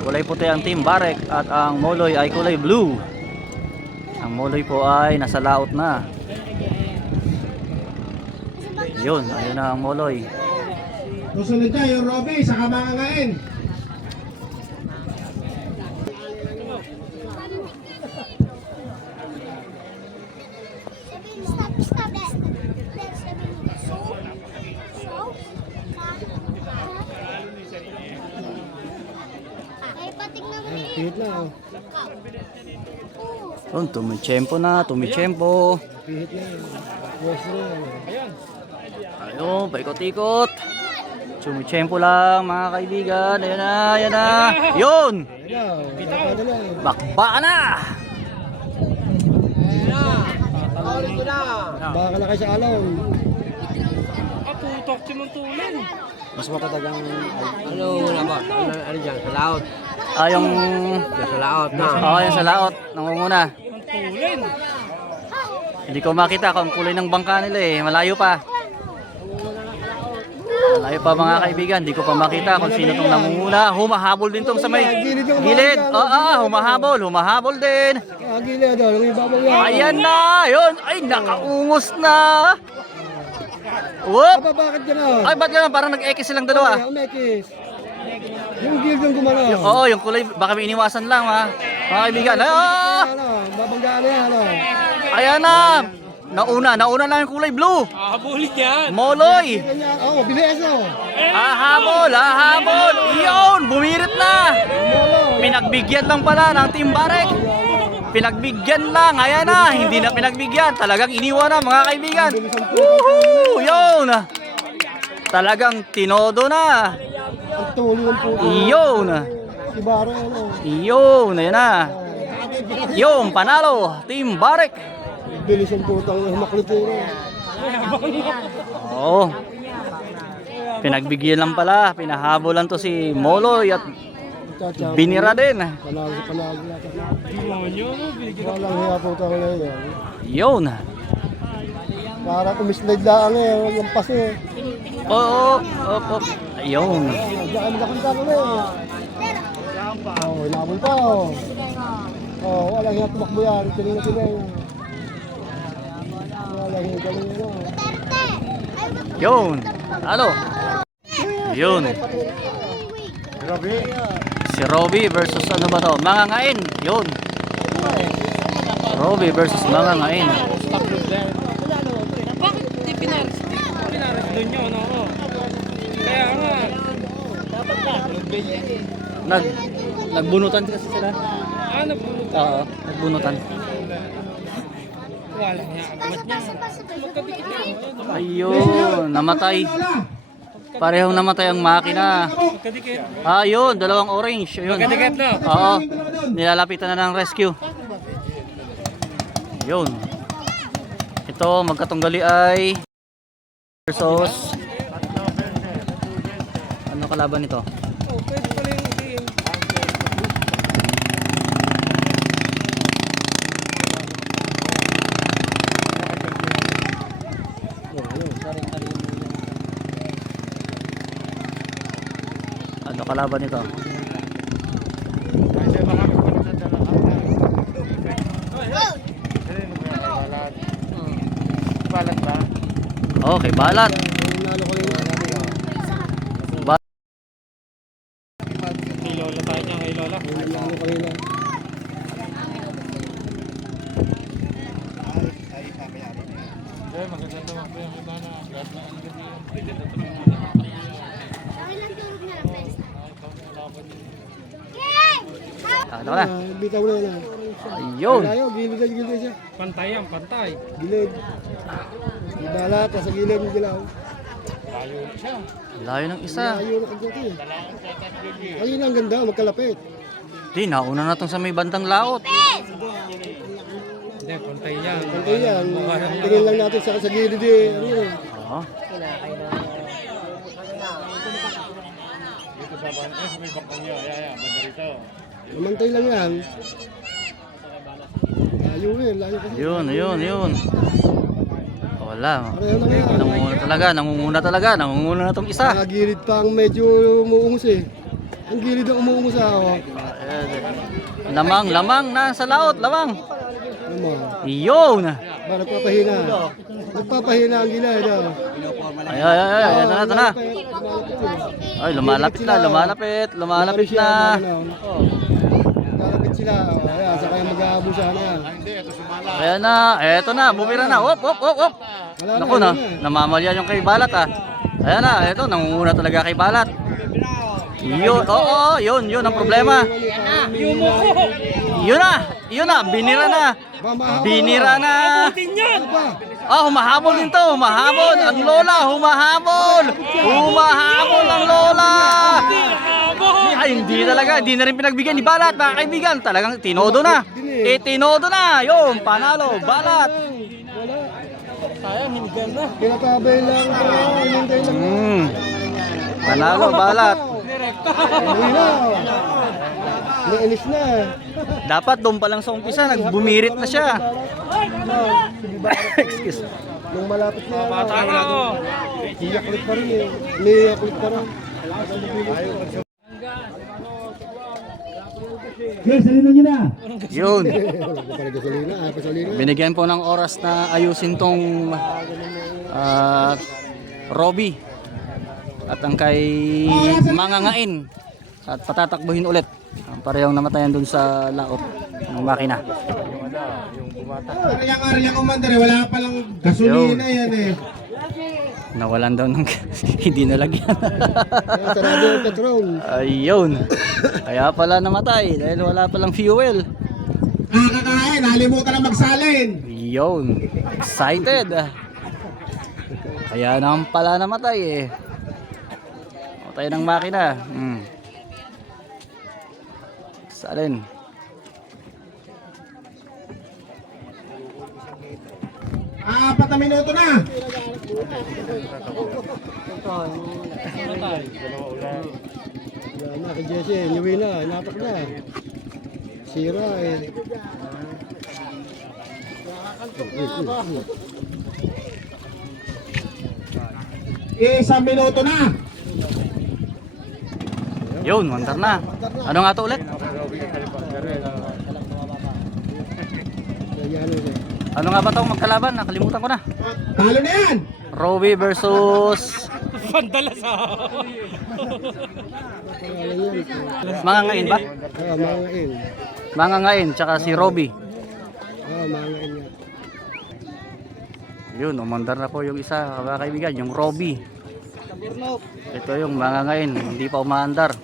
Kulay puti ang Team Barek at ang Moloy ay kulay blue. Ang Moloy po ay nasa laot na. Yun, ayun na ang Moloy. Susunod dyan yung Robby sa kamangangain. Stop, stop. Ay, pating naman eh. Pihit na, oh. Yun, tumitsyempo na, tumitsyempo. Pihit na. Yes, rin. Ayun, paikot-ikot. Tumitsyempo lang mga kaibigan. Ayan na, ayan na. Yun! Padala. Bakbaka na! Baka na kayo sa alaw. Mas matatagang, ano muna ba? Ano dyan, sa laot? Yung... Sa laot na. Oo, yung sa laot. Nangunguna. Hindi ko makita kung kulay ng bangka nila eh. Malayo pa. Malayo pa mga kaibigan. Hindi ko pa makita kung sino tong nangunguna. Humahabol din tong sa may gilid. Oo, humahabol din. Agila daw, lang ibabaw yan. Ayan na! Yun! Ay, nakaungos na! Whoop! Aba, bakit gano'n? Ay, ba't gano'n? Parang nag-ekis silang dalawa. Ay, umekis. Yung guild yung gumana. Oo, yung kulay, baka may iniwasan lang ha. Mga kaibigan. Ah! Ano, babanggaan na yan, ano. Ayan na! Nauna na yung kulay blue. Habulin yan. Moloy! Kanya, oh, bilis, oh. Ahabol! Iyon! Bumirit na! Pinagbigyan lang pala ng Team Barek. Pinagbigyan lang. Ayan na. Hindi na pinagbigyan. Talagang iniwan na mga kaibigan. Woohoo! Yun! Talagang tinodo na. Ang tuloy ng puto. Iyon! Si Baro, ano. Iyon! Ayan na. Yung panalo. Team Barek. Bilis ang putang humaklitero. Oo. Pinagbigyan lang pala. Pinahabolan to si Moloy at binira din. Panalo sa panalo natin. Walang hiya po tayo ngayon. Yun. Para kumislide lang eh, lampas eh. Oo. Ayun. Diyan kami nakita ko eh. Oh, hinabol pa oh. Oh, walang hiya tumakbo yan. Tiling na sila eh. Walang hiya galing ano. Yun. Ano? Yun. Si Robby versus ano ba to? Mangangain. Yun. Robby versus Mangangain. Bakit di pinaris? Pinaris doon yun, ano? Kaya nga. Dapat na. Nagbunutan kasi sila. Ano po? Oo, nagbunutan. Wala niya. Ayun, namatay. Parehong namatay ang makina. Magkadikit. Ayun, dalawang orange. Ayun. Magkadikit na. Oo, nilalapitan na ng rescue. Yun. Ito, magkatunggali ay versus ano kalaban nito? Oh, pwede pala yung team. Ano kalaban nito? Balat ba? Okay, balat. Nalo ko yun. Kay Lola tayo niya, kay Lola. Nalo ko yun. Maganda tumakbo yung iba na. Lahat na ang gabi. Ano na? Bitaw na yan. Ayun. Ayaw, gilid siya. Pantay yan, pantay. Gilid. Balat, sa gilid yung gilaw. Layo ng isa. Ayaw na kagati eh. Ayun ang ganda, magkalapit. Di, nauna na tong sa may bandang laot. Hindi, pantay yan. Pantay yan. Tingin lang natin sa gilid eh. Ano yun? Oo. Dito sa bangkay, sa may bakang yun. Banda rito. Namantay lang yan. Layo eh, layo kasi. Yun. Wala. Pareho lang yan. Nangunguna na tong isa. Gilid pa ang medyo umuungos eh. Ang gilid ang umuungos ako. Lamang na sa laot, lamang. Ano mo? Iyon. Ba, nagpapahina. Nagpapahina ang gilid. Ay, ito na. Ay, lumalapit na. Lumalapit na. Lalapit sila. Ayan, saka yung mag-aabusahan na yan. Ayan na, eto na, bumira na. Op. Wala Naku na, namamalya yung kay Balat ah. Ayan na, eto, nangunguna talaga kay Balat. Yun, oo, yun ang problema. Yun na, binira na. Humahabol din to, humahabol. Ang lola, humahabol ang lola. Ay, hindi na rin pinagbigyan ni Balat, mga kaibigan. Talagang tinodo na. Tinodo na. Yun, panalo, Balat. Kinatabay lang. Hinintay lang. Panalo, Balat. Uwi na. Nainis na. Dapat doon pa lang sa umpisa, nagbumirit na siya. Excuse. Nung malapit na. Iyak-lit pa rin eh. Niyak-lit pa rin. Yes, salinan nyo na. Yun. Pasalina. Binigyan po ng oras na ayusin tong Robby at ang kay Mangangain at patatakbuhin ulit ang parehong namatayan dun sa laot ng makina. Arya Commander, wala palang gasolina yan eh. Nawalan daw ng hindi nalagyan. Sarado ang petrol. Ayun. Kaya pala namatay dahil wala palang fuel. Nakakain, nalimutan na magsalin. Yun. Excited. Kaya naman pala namatay eh. Namatay ng makina. Salin. Apat na minuto na. Yan na, kay Jesse, niwi na, inapak na. Sira eh. Isang minuto na. Yun, mandar na. Ano nga to ulit? Yan eh. Ano nga ba itong magkalaban? Nakalimutan ko na. Talo na yan. Robby versus Mangangain ba? Mangain. Mangangain, tsaka si Robby. Mangain nga. Yun, umandar na po yung isa, mga kaibigan, yung Robby. Ito yung Mangangain, hindi pa umaandar.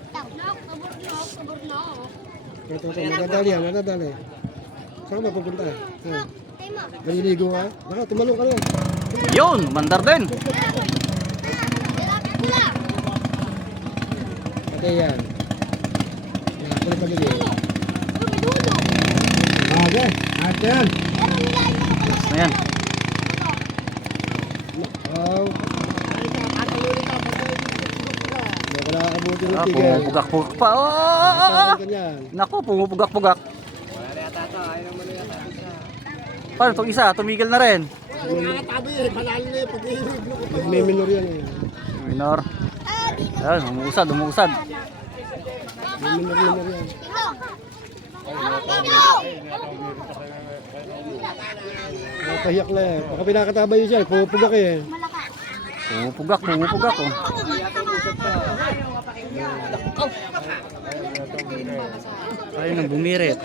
Ito, madadali. Saan ka mapupunta? Maliligo ka? Baka, tumalong ka lang. Yun, umandar din. Ate yan. Kulit pa gini. Okay, at yan. Last na yan. Baka nakakabuti ng tigil. Pumupugak-pugak pa. Naku, pumupugak-pugak. Paano itong isa? Tumigil na rin. May minor yan eh. Minor. Ayun, umuusad. May minor yan. Pahiyak na eh. Baka pinakatabay yun siya. Pupugak eh. Pumupugak oh. Ayaw nang bumirit.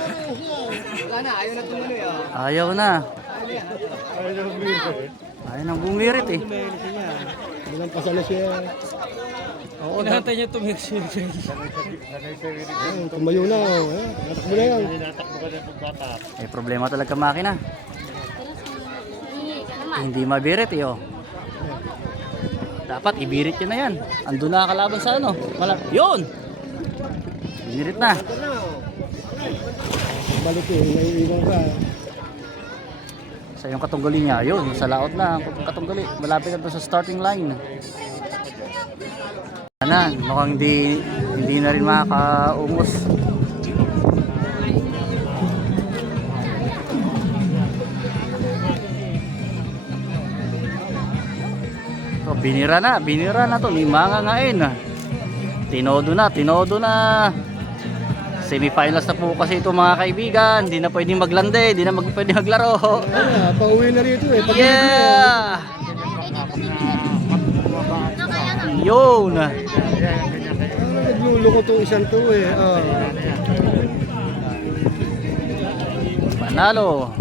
Ayaw na. Ayaw nang bumirit eh. Walang pasal na siya. Oo, Hinahantay niya tumir siya. Tumayo na. Natakbo na yan. eh, problema talaga makina. Hindi mabirit eh oh. Dapat ibirit yun na yan. Andun na kalaban sa ano. Yun! Binirit na. Balik eh. Naiiwan ka. Sa yung katunggali niya, yun, sa laot na ang katunggali. Malapit na doon sa starting line. Ano, mukhang hindi na rin makakaungos. Binira na to, ni mga ngain. Tinodo na. Semifinals na po kasi ito mga kaibigan. Hindi na pwedeng maglande, hindi na pwedeng maglaro. Pauwi na rito eh. Pag Yeah! Yun! nagluluko tong isang to eh. Panalo!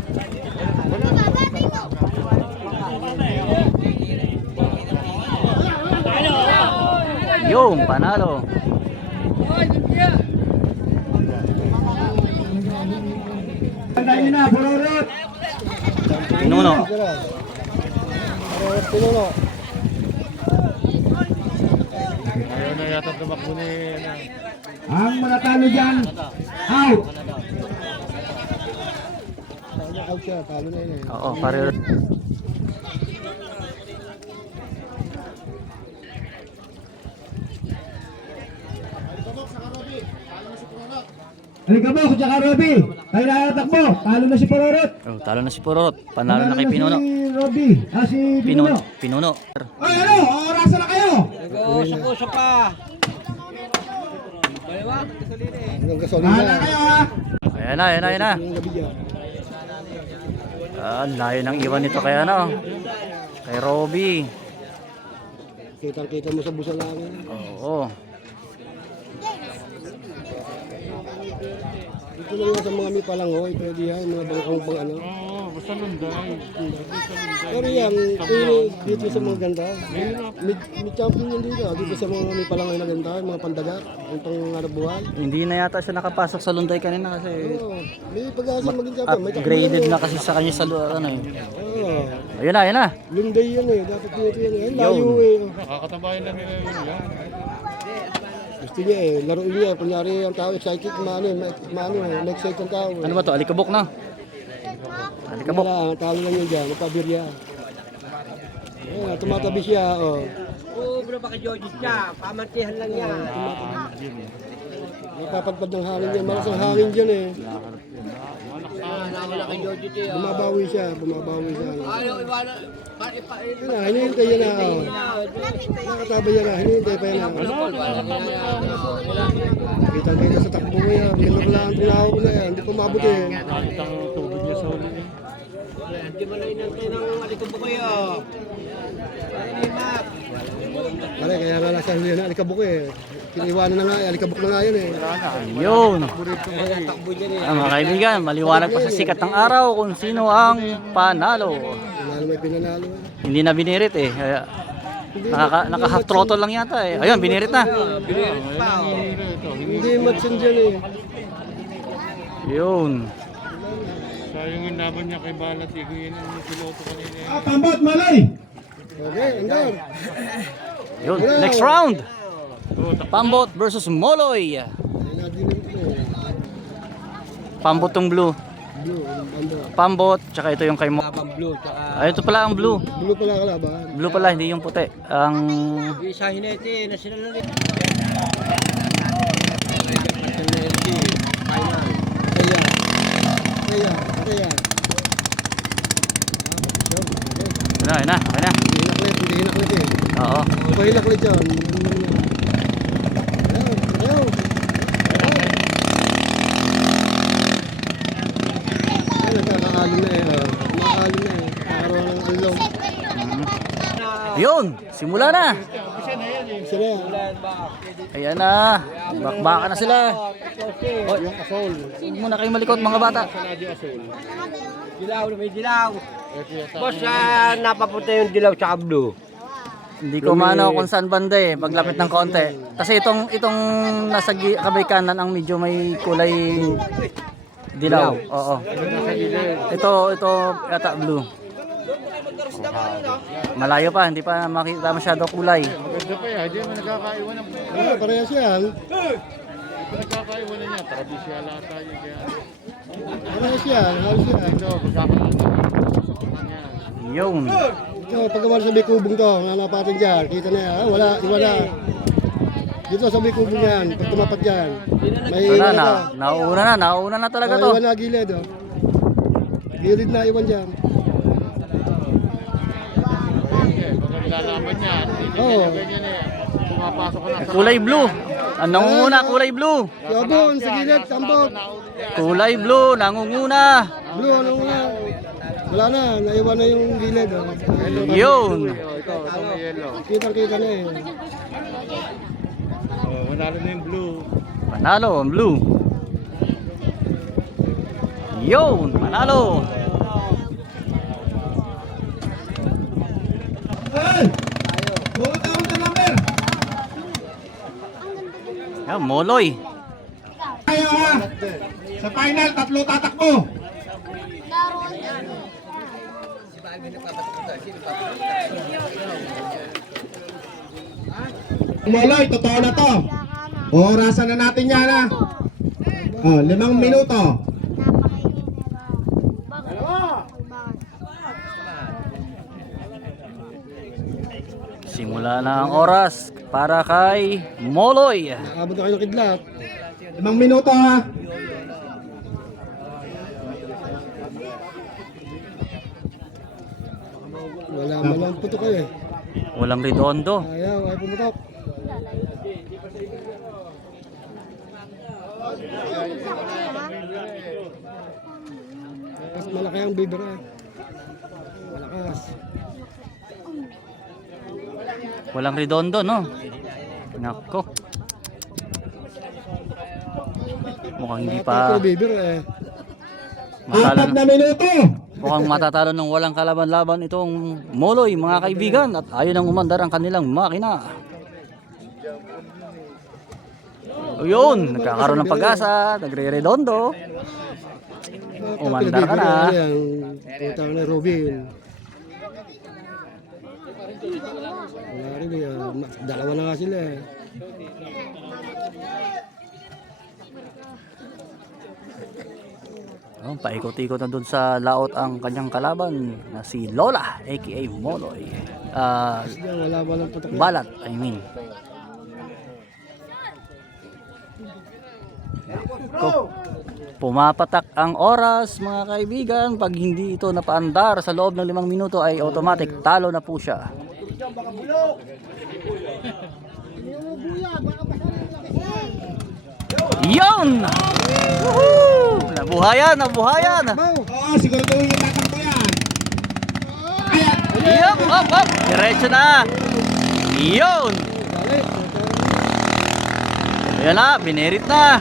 Yung panalo! Tayo na, Pororot! Pinuno! Pinuno. Ang manatalo dyan, out! Out siya, talo na yun eh. Oo, pare. Alikabok, tsaka Robby. Tayo na takbo. Talo na si Pororot. Oh, talo na si Pororot. Panalo na kay Pinuno. Si Robby. Si Pinuno. Pinuno. Oy, ano? Orasan na kayo. Hanggang gasolina. Bahala kayo ha. Ayan na. Yung gabi dyan. Layo ng iwan nito kay ano. Kay Robby. Kitang-kita mo sa busa lang. Oo. Dito lang yan sa mga may palangoy, pwede yan, mga bangkang pang ano. Basta lunday. Pero yan, dito sa mga ganda. May champion yan dito sa mga may palangoy na ganda, mga pandaga, yung pang buhay. Hindi na yata siya nakapasok sa Lunday kanina kasi Oo, may pag-asa maging champion. May upgraded na kasi sa kanya sa ano eh. Oo, Ayun na. Lunday yan eh, dapat dito yan eh. Ay, layo eh. Nakakatabayan lang nila yun lang. Gusto niya eh, laro niya. Kunyari ang tao excited, na-excite ang tao. Ano ba to? Alikabok na. Alikabok. Wala, talo lang yun dyan, magpabirya. Ayan, tumatabi siya, oh. Bro, baka Georgie siya. Pamantihan lang yan. Napapadpad ng hangin yan, malas ang hangin dyan eh. Wala kay Georgie siya. Bumabawi siya. Ayaw, iwala. Yan, hinihintay yan na, oh. Nakatabay yan na, hinihintay pa yan na. Kita-kita sa takbo mo yan, minurlaan ang tinaw ko na yan, hindi pumabot eh. Kahit ang tubig niya sa uli. Hindi mo lang inantay ng alikabo kayo. Pare, kaya nga nasa huli na, alikabok eh. Kiniwanan na nga, alikabok na nga yun eh. Yun. Takbo dyan eh. Mga kaibigan, maliwanag pa sa sikat ng araw kung sino ang panalo. Wala na may pinanalo eh. Hindi na binirit eh. Kaya naka half throttle lang yata eh. Ayun, binirit na. Hindi matsin dyan eh. Yun. Sayang yung laban niya kay Balat. Iguin yung piloto kanina. Pambot, malay. Okay, andar. Yun. Next round. Pambot versus Moloy. Ayun na din ito eh. Pambot tong blue. Blue, andar. Pambot, tsaka ito yung kay Mo. Abang blue, tsaka Ay, ito pala ang blue. Blue pala kalaban. Blue pala, hindi yung puti. Ang isa hinete, national na rin. Kaya. ayun na. Hindi hinaklit eh. Oo. Kung hinaklit yan. Ayaw. Ay, nagkakaalim na eh. Nakakaalim na eh. Nakakaroon ng along. Yun, simula na. Sila yan. Ayan na. Bakbaka na sila. Oy, huwag muna kayong malikot mga bata. Dilaw, may dilaw. Boss, napapunta yung dilaw tsaka blue. Hindi ko maano kung saan banda eh, paglapit ng konti. Kasi itong nasa kabay kanan ang medyo may kulay dilaw. Oo. Ito yata blue. Malayo pa, hindi pa makita masyado kulay. Maganda pa yan. Hindi mo nagkakaiwan ng Parehas yan. nagkakaiwan na niya. Tradisyala tayo. Kaya Parehas yan. Halos yan. ito, magkakaiwan na niya. Yun. Ito, pagkawan sa bikubong to, nanapatin dyan. Kita na yan. Wala, iwala. Dito sa bikubong yan, pag tumapat dyan. May Ito iwan na, nauna na talaga to. Iwan na gilid, oh. Gilid na iwan dyan. Okay, maganda Oo. Kulay blue. Ang nangunguna, kulay blue. Yabon, sa gilid, tambot. Kulay blue, nangunguna. Blue, ano nga? Wala na, naiwan na yung gilid. Oh. Yun. Kitang-kita na eh. Panalo ang blue. Yun, panalo. Yan, Moloy. Tayo ha. Sa final, 3 tatakbo. Moloy, totoo na to. Orasan na natin yan ha. 5 minuto. Simula na ang oras para kay Moloy. Nakabot na kayo ng kidlat. 5 minuto ha. Wala man lang putok kayo eh. Walang redondo. Ayaw, ay pumutok. Mas malaki ang bibira eh. Malakas. Walang redondo, no? Nako. Mukhang hindi pa Ako bibira eh. matalo. 4 na minuto. Mukhang matatalo ng walang kalaban-laban itong Moloy, mga kaibigan. At ayaw nang umandar ang kanilang makina. O yun, nagkakaroon ng pag-asa, nagre-redondo. Umandar ka na. Putang na Robin. Wala rin eh. Dalawa na nga sila eh. Oh, paikot-ikot na dun sa laot ang kanyang kalaban na si Lola, aka Moloy. Wala ba lang putok yan? Balat, I mean. Ko. Pumapatak ang oras, mga kaibigan. Pag hindi ito napaandar sa loob ng 5 minuto ay automatic talo na po siya. Yun! Woohoo! Nabuhayan, nabuhayan! Oo, siguraduhin yung tatakbo yan. Yup, hop, hop! Diretso na! Yun! Ayan na, binirit na!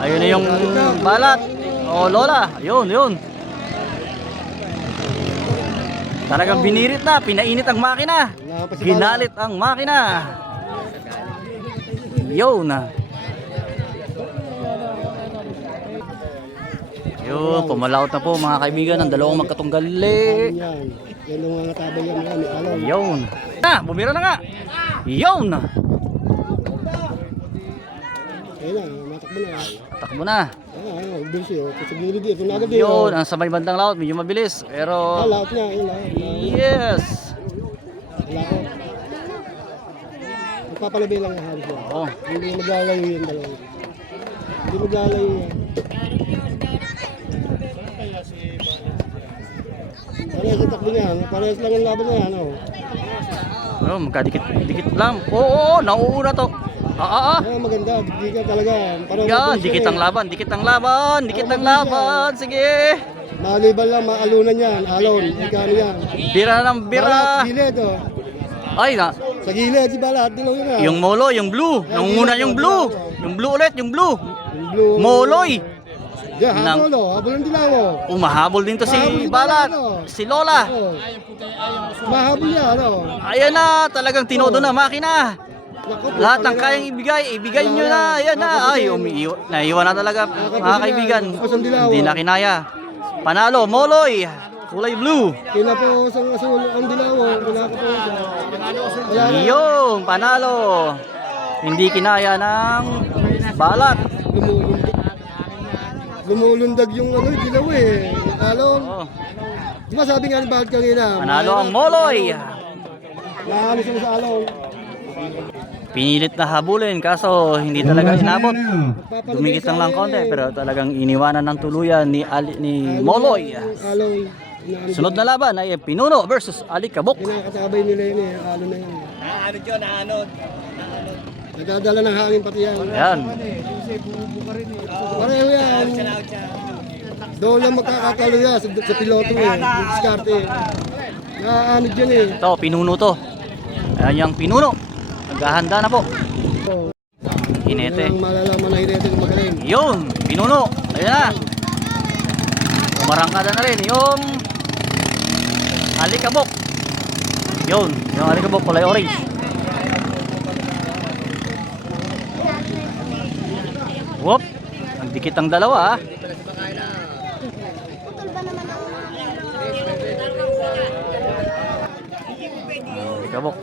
Ayun na yung balat! O Lola, yun, yun! Talagang binirit na, pinainit ang makina! Ginalit ang makina! Yun! Yun, pumalaot na po mga kaibigan ng dalawang magkatunggali. Yan. Yan yung mga tabal yan. Yan, alon. Yun. Na, bumira na nga. Yun. Ayun na, matakbo na. Takbo na. Ayun, bilis yun. Sa gilid yun. Ito na agad yun. Yun, ang sa may bandang laot, medyo mabilis. Pero, Lahat niya, ayun lahat. yes. Wala ko. Magpapalabay lang ang halos yan. Oo. Hindi maglalayo yung dalawa. Hindi maglalayo yan. Parehas ang takbo niya. Parehas lang ang laban na yan. Oh. Oh, magkadikit-dikit lang. Oo, nauuna to. Maganda. Dikit talaga. Parang Yan, dikit ang laban, dikit ang laban, dikit ang laban. Sige. maliban lang maalunan yan. Alon. Ikano yan. Bira ng Balat, bira. gilid. Oh. Ay, na. Sa gilid, si Balat. Dilaw yun. Yung Molo, yung blue. Nangunguna yung blue. Yung blue ulit, yung blue. Yung blue. Moloy. Yeah, habol. Habol ang dilaw. Umahabol din to si Mahabol si Balat. Balat, Si Lola. Oh. Mahabol yan. Oh. Ayan na, talagang tinodo na makina. Naku, Lahat ng kayang ibigay nyo na. Ayan na. Ay, naiwan na talaga mga kaibigan. Hindi na kinaya. Panalo, Moloy. Kulay blue. Kinapos ang asul ang dilaw. Kinapos. Wala na. Yung, panalo. Hindi kinaya ng Balat. Lumulundag yung ano, dilaw eh. Alon. Oh, Di ba sabi nga ni Balat kanina? panalo ang Moloy. Naalis mo sa alon. Pinilit na habulin kaso hindi talaga inabot. Dumikit lang konti pero talagang iniwanan ng tuluyan ni Moloy. Alon. Sunod na laban ay Pinuno versus Alikabok. Kinakatabay nila yun eh. Ano na yun. Nagdadala ng hangin pati yan. Ayan. Pareho yan. Doon lang magkakatalo yan sa piloto eh. Yung diskarte. Naaanod yan eh. Ito, Pinuno to. Ayan yung Pinuno. Naghahanda na po. Hinete. Ang malalaman na hinete kung magaling. Yun, Pinuno. Ayan na. Umarangkada na rin yung Alikabok. Yun, yung Alikabok kulay orange. Whoop, ang dikit ang dalawa. Putol ba naman ang Alikabok.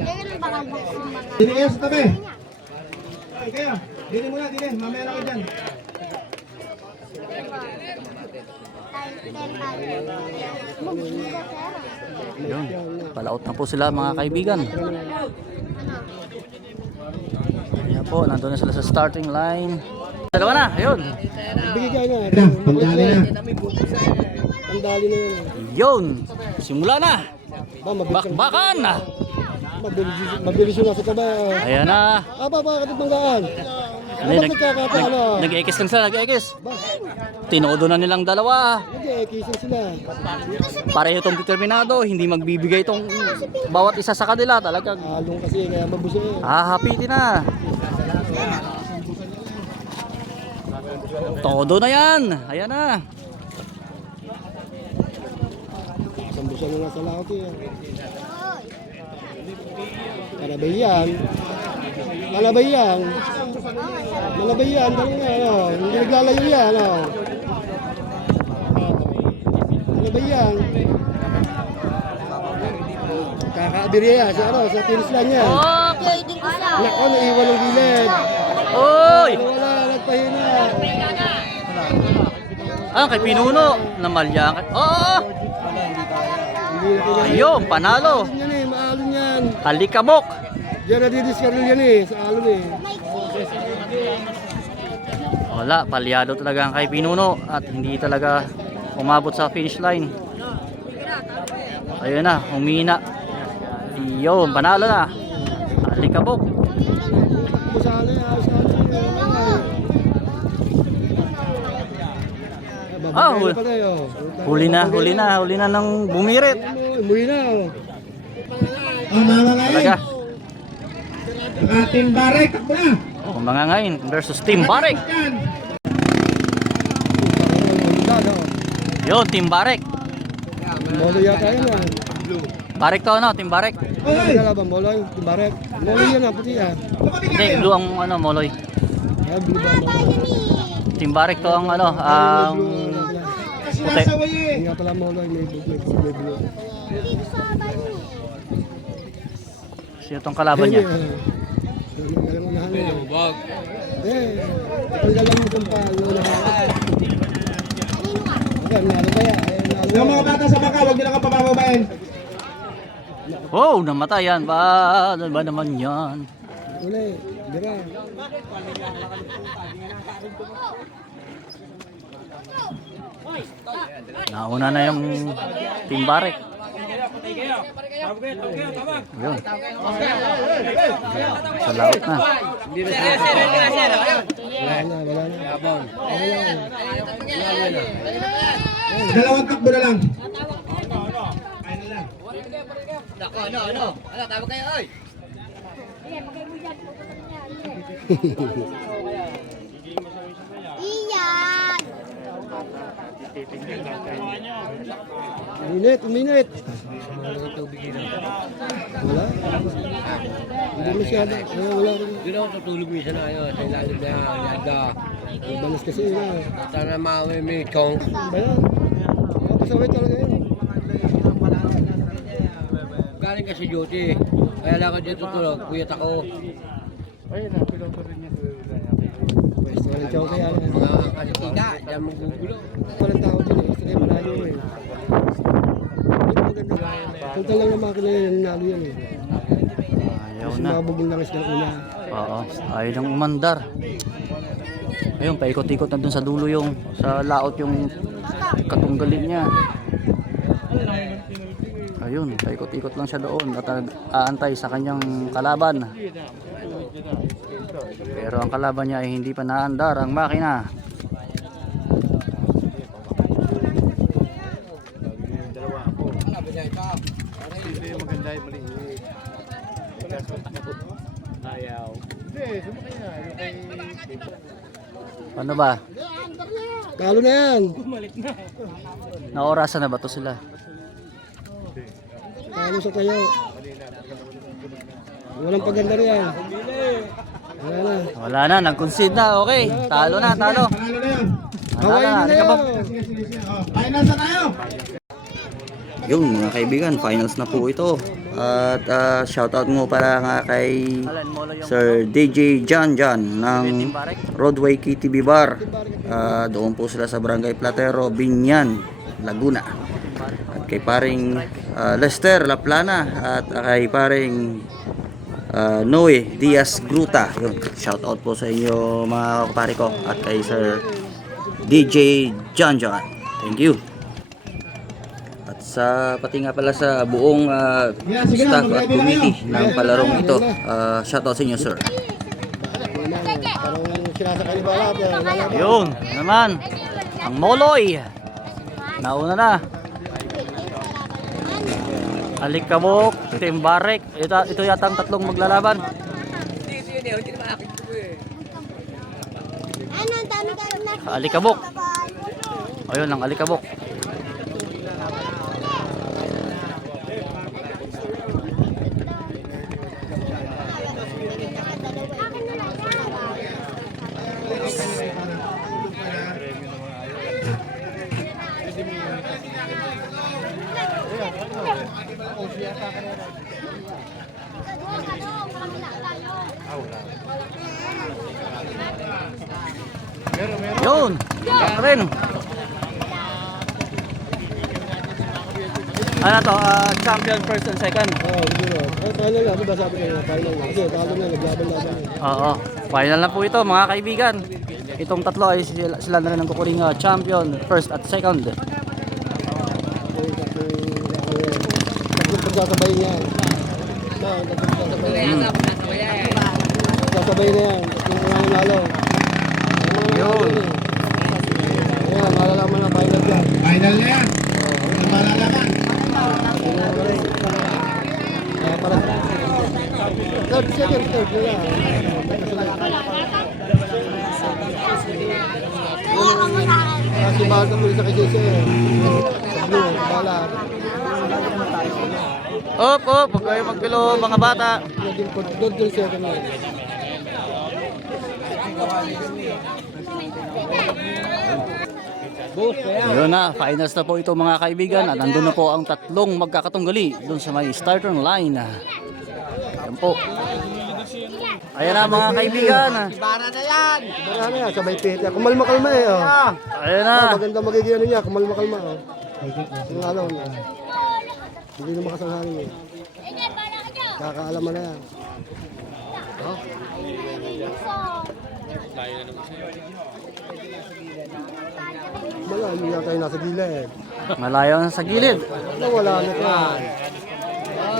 Ganyan ba ang boxing mga Dini kayo sa tabi. Ay, kayo. Dini muna, dini. Mamaya na kayo dyan. Yun, palaot na po sila mga kaibigan. Ayan po, nandun na sila sa starting line. Dalawa na, ayun. Bigay na. Pagdali na. Pandali na yun. Yun, simula na. Ba, mabilis. Bakbakan na. Mabilis yung nasa taba. Ayan na. Bakit banggaan? Hindi, Bakit nagkakataon na? Nag-ekis lang sila, nag-ekis. Tinodo na nilang dalawa. Nag-ekisan sila. Pareho itong determinado, hindi magbibigay itong bawat isa sa kanila. Talagang Halong kasi, kaya mabuso eh. hahapitin na. Todo na yan. Ayan na. Sambusan na nga sa laot eh. Malabay yan. Malabay yan. Malabay yan. Dali nga, ano. Hindi naglalayo yan, ano. Malabay yan. Kakaabirya yan sa, ano, sa finish line yan. Okay, din ko siya. Nako, naiwan ng gilid. Oy! Wala, nagpahina. Ah, kay Pinuno. Namalya. Oo! Hindi na kailangan. Ayun, panalo. Yan eh, maalon yan. Alikabok. Diyan nadidiskaril yan eh, sa alon eh. Wala, palyado talaga ang kay Pinuno at hindi talaga umabot sa finish line. Ayun na, humina. Yun, panalo na. Alikabok. Masala yan, masala yan. Ah, huli na ng bumirit. Umuwi na. Ang mga ngayon. Talaga. Ating baray. Takbo na. Oh, mga ngayon versus Team Barek. Yan. Yun, Team Barek. Molo yata yan ah. Barek to ano, Team Barek. Ano ka ba, Moloy? Timbarek? Moloy yan ah, puti ah. Hindi, blue ang ano, Moloy. Ah, blue ba? Team Barek to ang ano, ang puti. Hindi nga pala Moloy, may blue. Sino tong kalaban niya? Galang unahan eh. Tanggal lang itong palo na ayan, nalo ba yan? Ayan, nalo. Yung mga bata sa baka, huwag nyo lang ang pabababain. Oh, namatay yan. Ano ba naman yan? Uli, dira. Nauna na yung Team Barek. Yun. Sa laot na. Wala na. Dalawang takbo na lang. Tawag kayo, oy! Iyan! Minute. Wala. Hindi masyado. Wala rin. Doon ako tutulog minsan na ano, sa ilalim na yada. Balas kasi yun ah. Sana may chong. Ba yan? Pasaway talaga yun. Galing kasi duty. Kaya lang ako dito tutulog, kuyat ako. Pwesto ng chow kaya. Mga kalitika, diyan magugulo. Walang tao din eh. Gusto kayo malayo eh. Ito maganda. Punta lang ng makina yan, nalo yan eh. Ayaw Kasi na. makabugong langis ng una. Oo, ayaw nang umandar. Ayun, paikot-ikot na dun sa dulo yung sa laot yung katunggali niya. Ayun, paikot-ikot lang siya doon at aantay sa kanyang kalaban. Pero ang kalaban niya ay hindi pa naandar ang makina. Ano ba? Talo na yan. Naorasan na ba to sila? Talo sa kayo. Walang paganda riyan. Wala na. Wala na, nag-concede na. Okay, talo na, talo. Panalo na yun. Hawaii na, na halika ba? yan. Sige, sige, sige. Finals na tayo. Yun mga kaibigan, finals na po ito. At shoutout mo para nga kay Sir DJ John ng Roadway KTV Bar. Doon po sila sa Barangay Platero, Binyan, Laguna. At kay paring Lester Laplana at kay paring Noe Diaz Gruta. Yun, shoutout po sa inyo mga kapare ko at kay Sir DJ John. Thank you. At sa pati nga pala sa buong staff at committee ng palarong ito, shoutout sa inyo, sir. Parang sinasakay ni Balat. Yun naman, ang Moloy. Nauna na. Alikabok, Timbarek. Ito yata ang tatlong maglalaban. Ano, ang dami ka na. Alikabok. Ayun ang Alikabok. Yun, rin. Ano to, champion first and second. Oo, siguro. Final na. Diba sabi ko final na. Kasi talo na, naglaban-laban na. Oo, final na po ito mga kaibigan. Itong tatlo ay sila na rin ang kukuring champion first at second. Tatlong pagsasabay niyan. Tatlong pagsasabay na yan. Pagsasabay na yan. Tatlong nanalo. Yun. Ayan, malalaman na final dyan. Final na yan. Ang malalaman. Para third, second, third nila. Kasi mahal ka muli sa KJC. Sa blue, balat. Op, huwag kayo magpilo mga bata. Naging good yung second na. Yun na, finals na po ito mga kaibigan. At nandun na po ang tatlong magkakatunggali doon sa may starter line. Yan po. Ayan na mga kaibigan. Bara na yan, sabay pit. Kumalma-kalma eh. Oh. Ayan na. Maganda magiging ano niya, kumalma-kalma. Oh. Yung alaw na. Hindi na makasanghali eh. Kakaalaman na yan. Oh. Malayo yan tayo nasa gilid. Malayo na sa gilid. Wala na yan.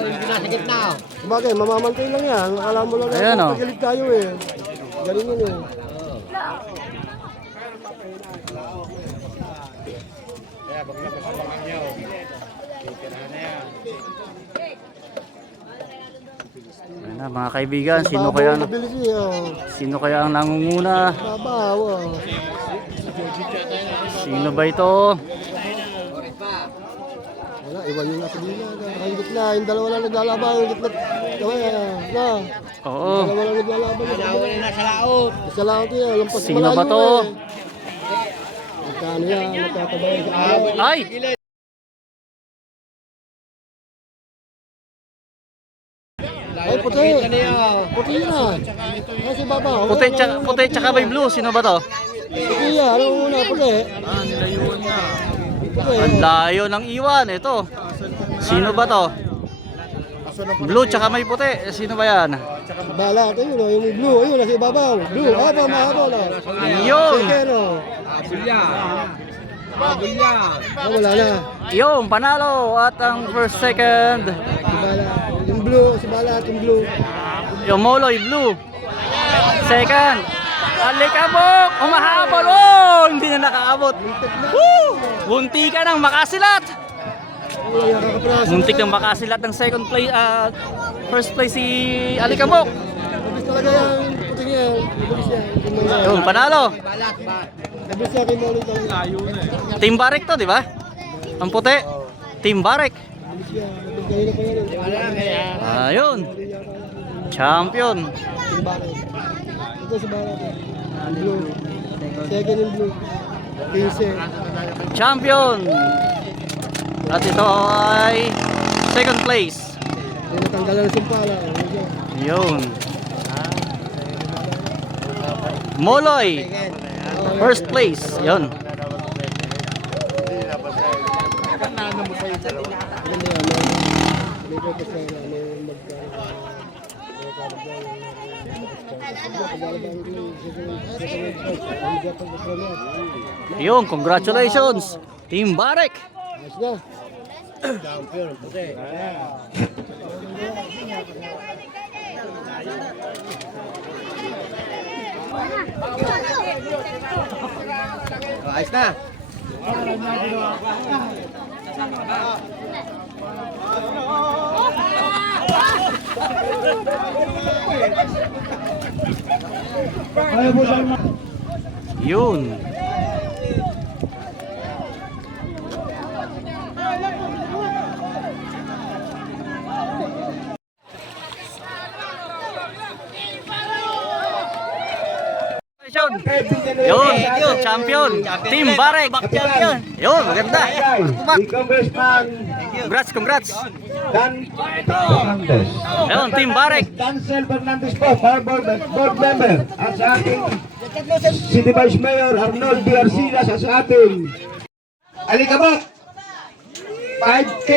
Hindi nasa gitna. Bagay, mamamantay lang yan. Akala mo lang Ayan, yan. oh. Pagkagilig tayo eh. Galing yun eh. Ayan na mga kaibigan. Sino kaya ang nangunguna? Babaw. Oh. Sino ba ito? Wala, iwan yung nasa gilid. Ang gitna, yung dalawa lang naglalaban. Yung gitna, na. Oo. Dalawa lang naglalaban. Nawala na sa laot. Sa laot yan. Lampas Sino ba to? Magkano yan? Magtatabay sa araw. Ay! Ay, puti. Puti na. Kasi babaw. Puti tsaka may blue. Sino ba to? Puti yan. Ano muna, puti. Puti. Ang layo ng iwan. Ito. Sino ba to? Blue tsaka may puti. Sino ba yan? Balat, ayun o, yung blue, ayun, nasa ibabaw. Blue, haba, mahaba na. Yun! Second o. Wala na. Yung panalo at ang first second. Si Balat, yung blue, si Balat, yung blue. Yung Moloy blue. Second. Alikabok! Umahabol! Oh! Hindi na nakaabot. Woo! Munti ka nang makasilat. Wala nakakapraso. Muntik nang makasilat ng second place, first place si Alikabok. Mabilis talaga yan, puting yan. Mabilis yan. Yung panalo. Mabilis yan kay Molly talaga. Team Barek to, di ba? Ang puti. Team Barek. Mabilis yan. Mabilis kanina pa yan. Ayun. Champion. Yung Balat. Ito si Balat. Yung blue. Second yung blue. 15. Champion. At ito ay second place. Yung natanggalan ng sumpala. Yun. Moloy. First place. Yun. Yun. Congratulations. Team Barek. Ayos na. Ayos na. Yun. Yun, champion. Team Barek. Champion. Yun, maganda. Si Congressman Congrats. Dan Fernandez. Yun, Team Barek. Dancel Fernandez po, para board member. At sa ating City Vice Mayor Arnold B. Arcilas at sa ating Alikabok 5K.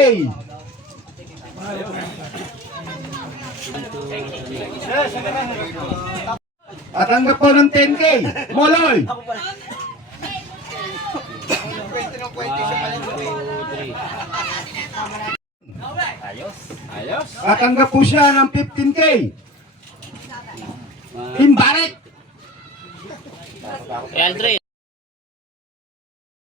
At tanggap po ng 10K. Moloy. At tanggap po siya ng 15K. Team Barek.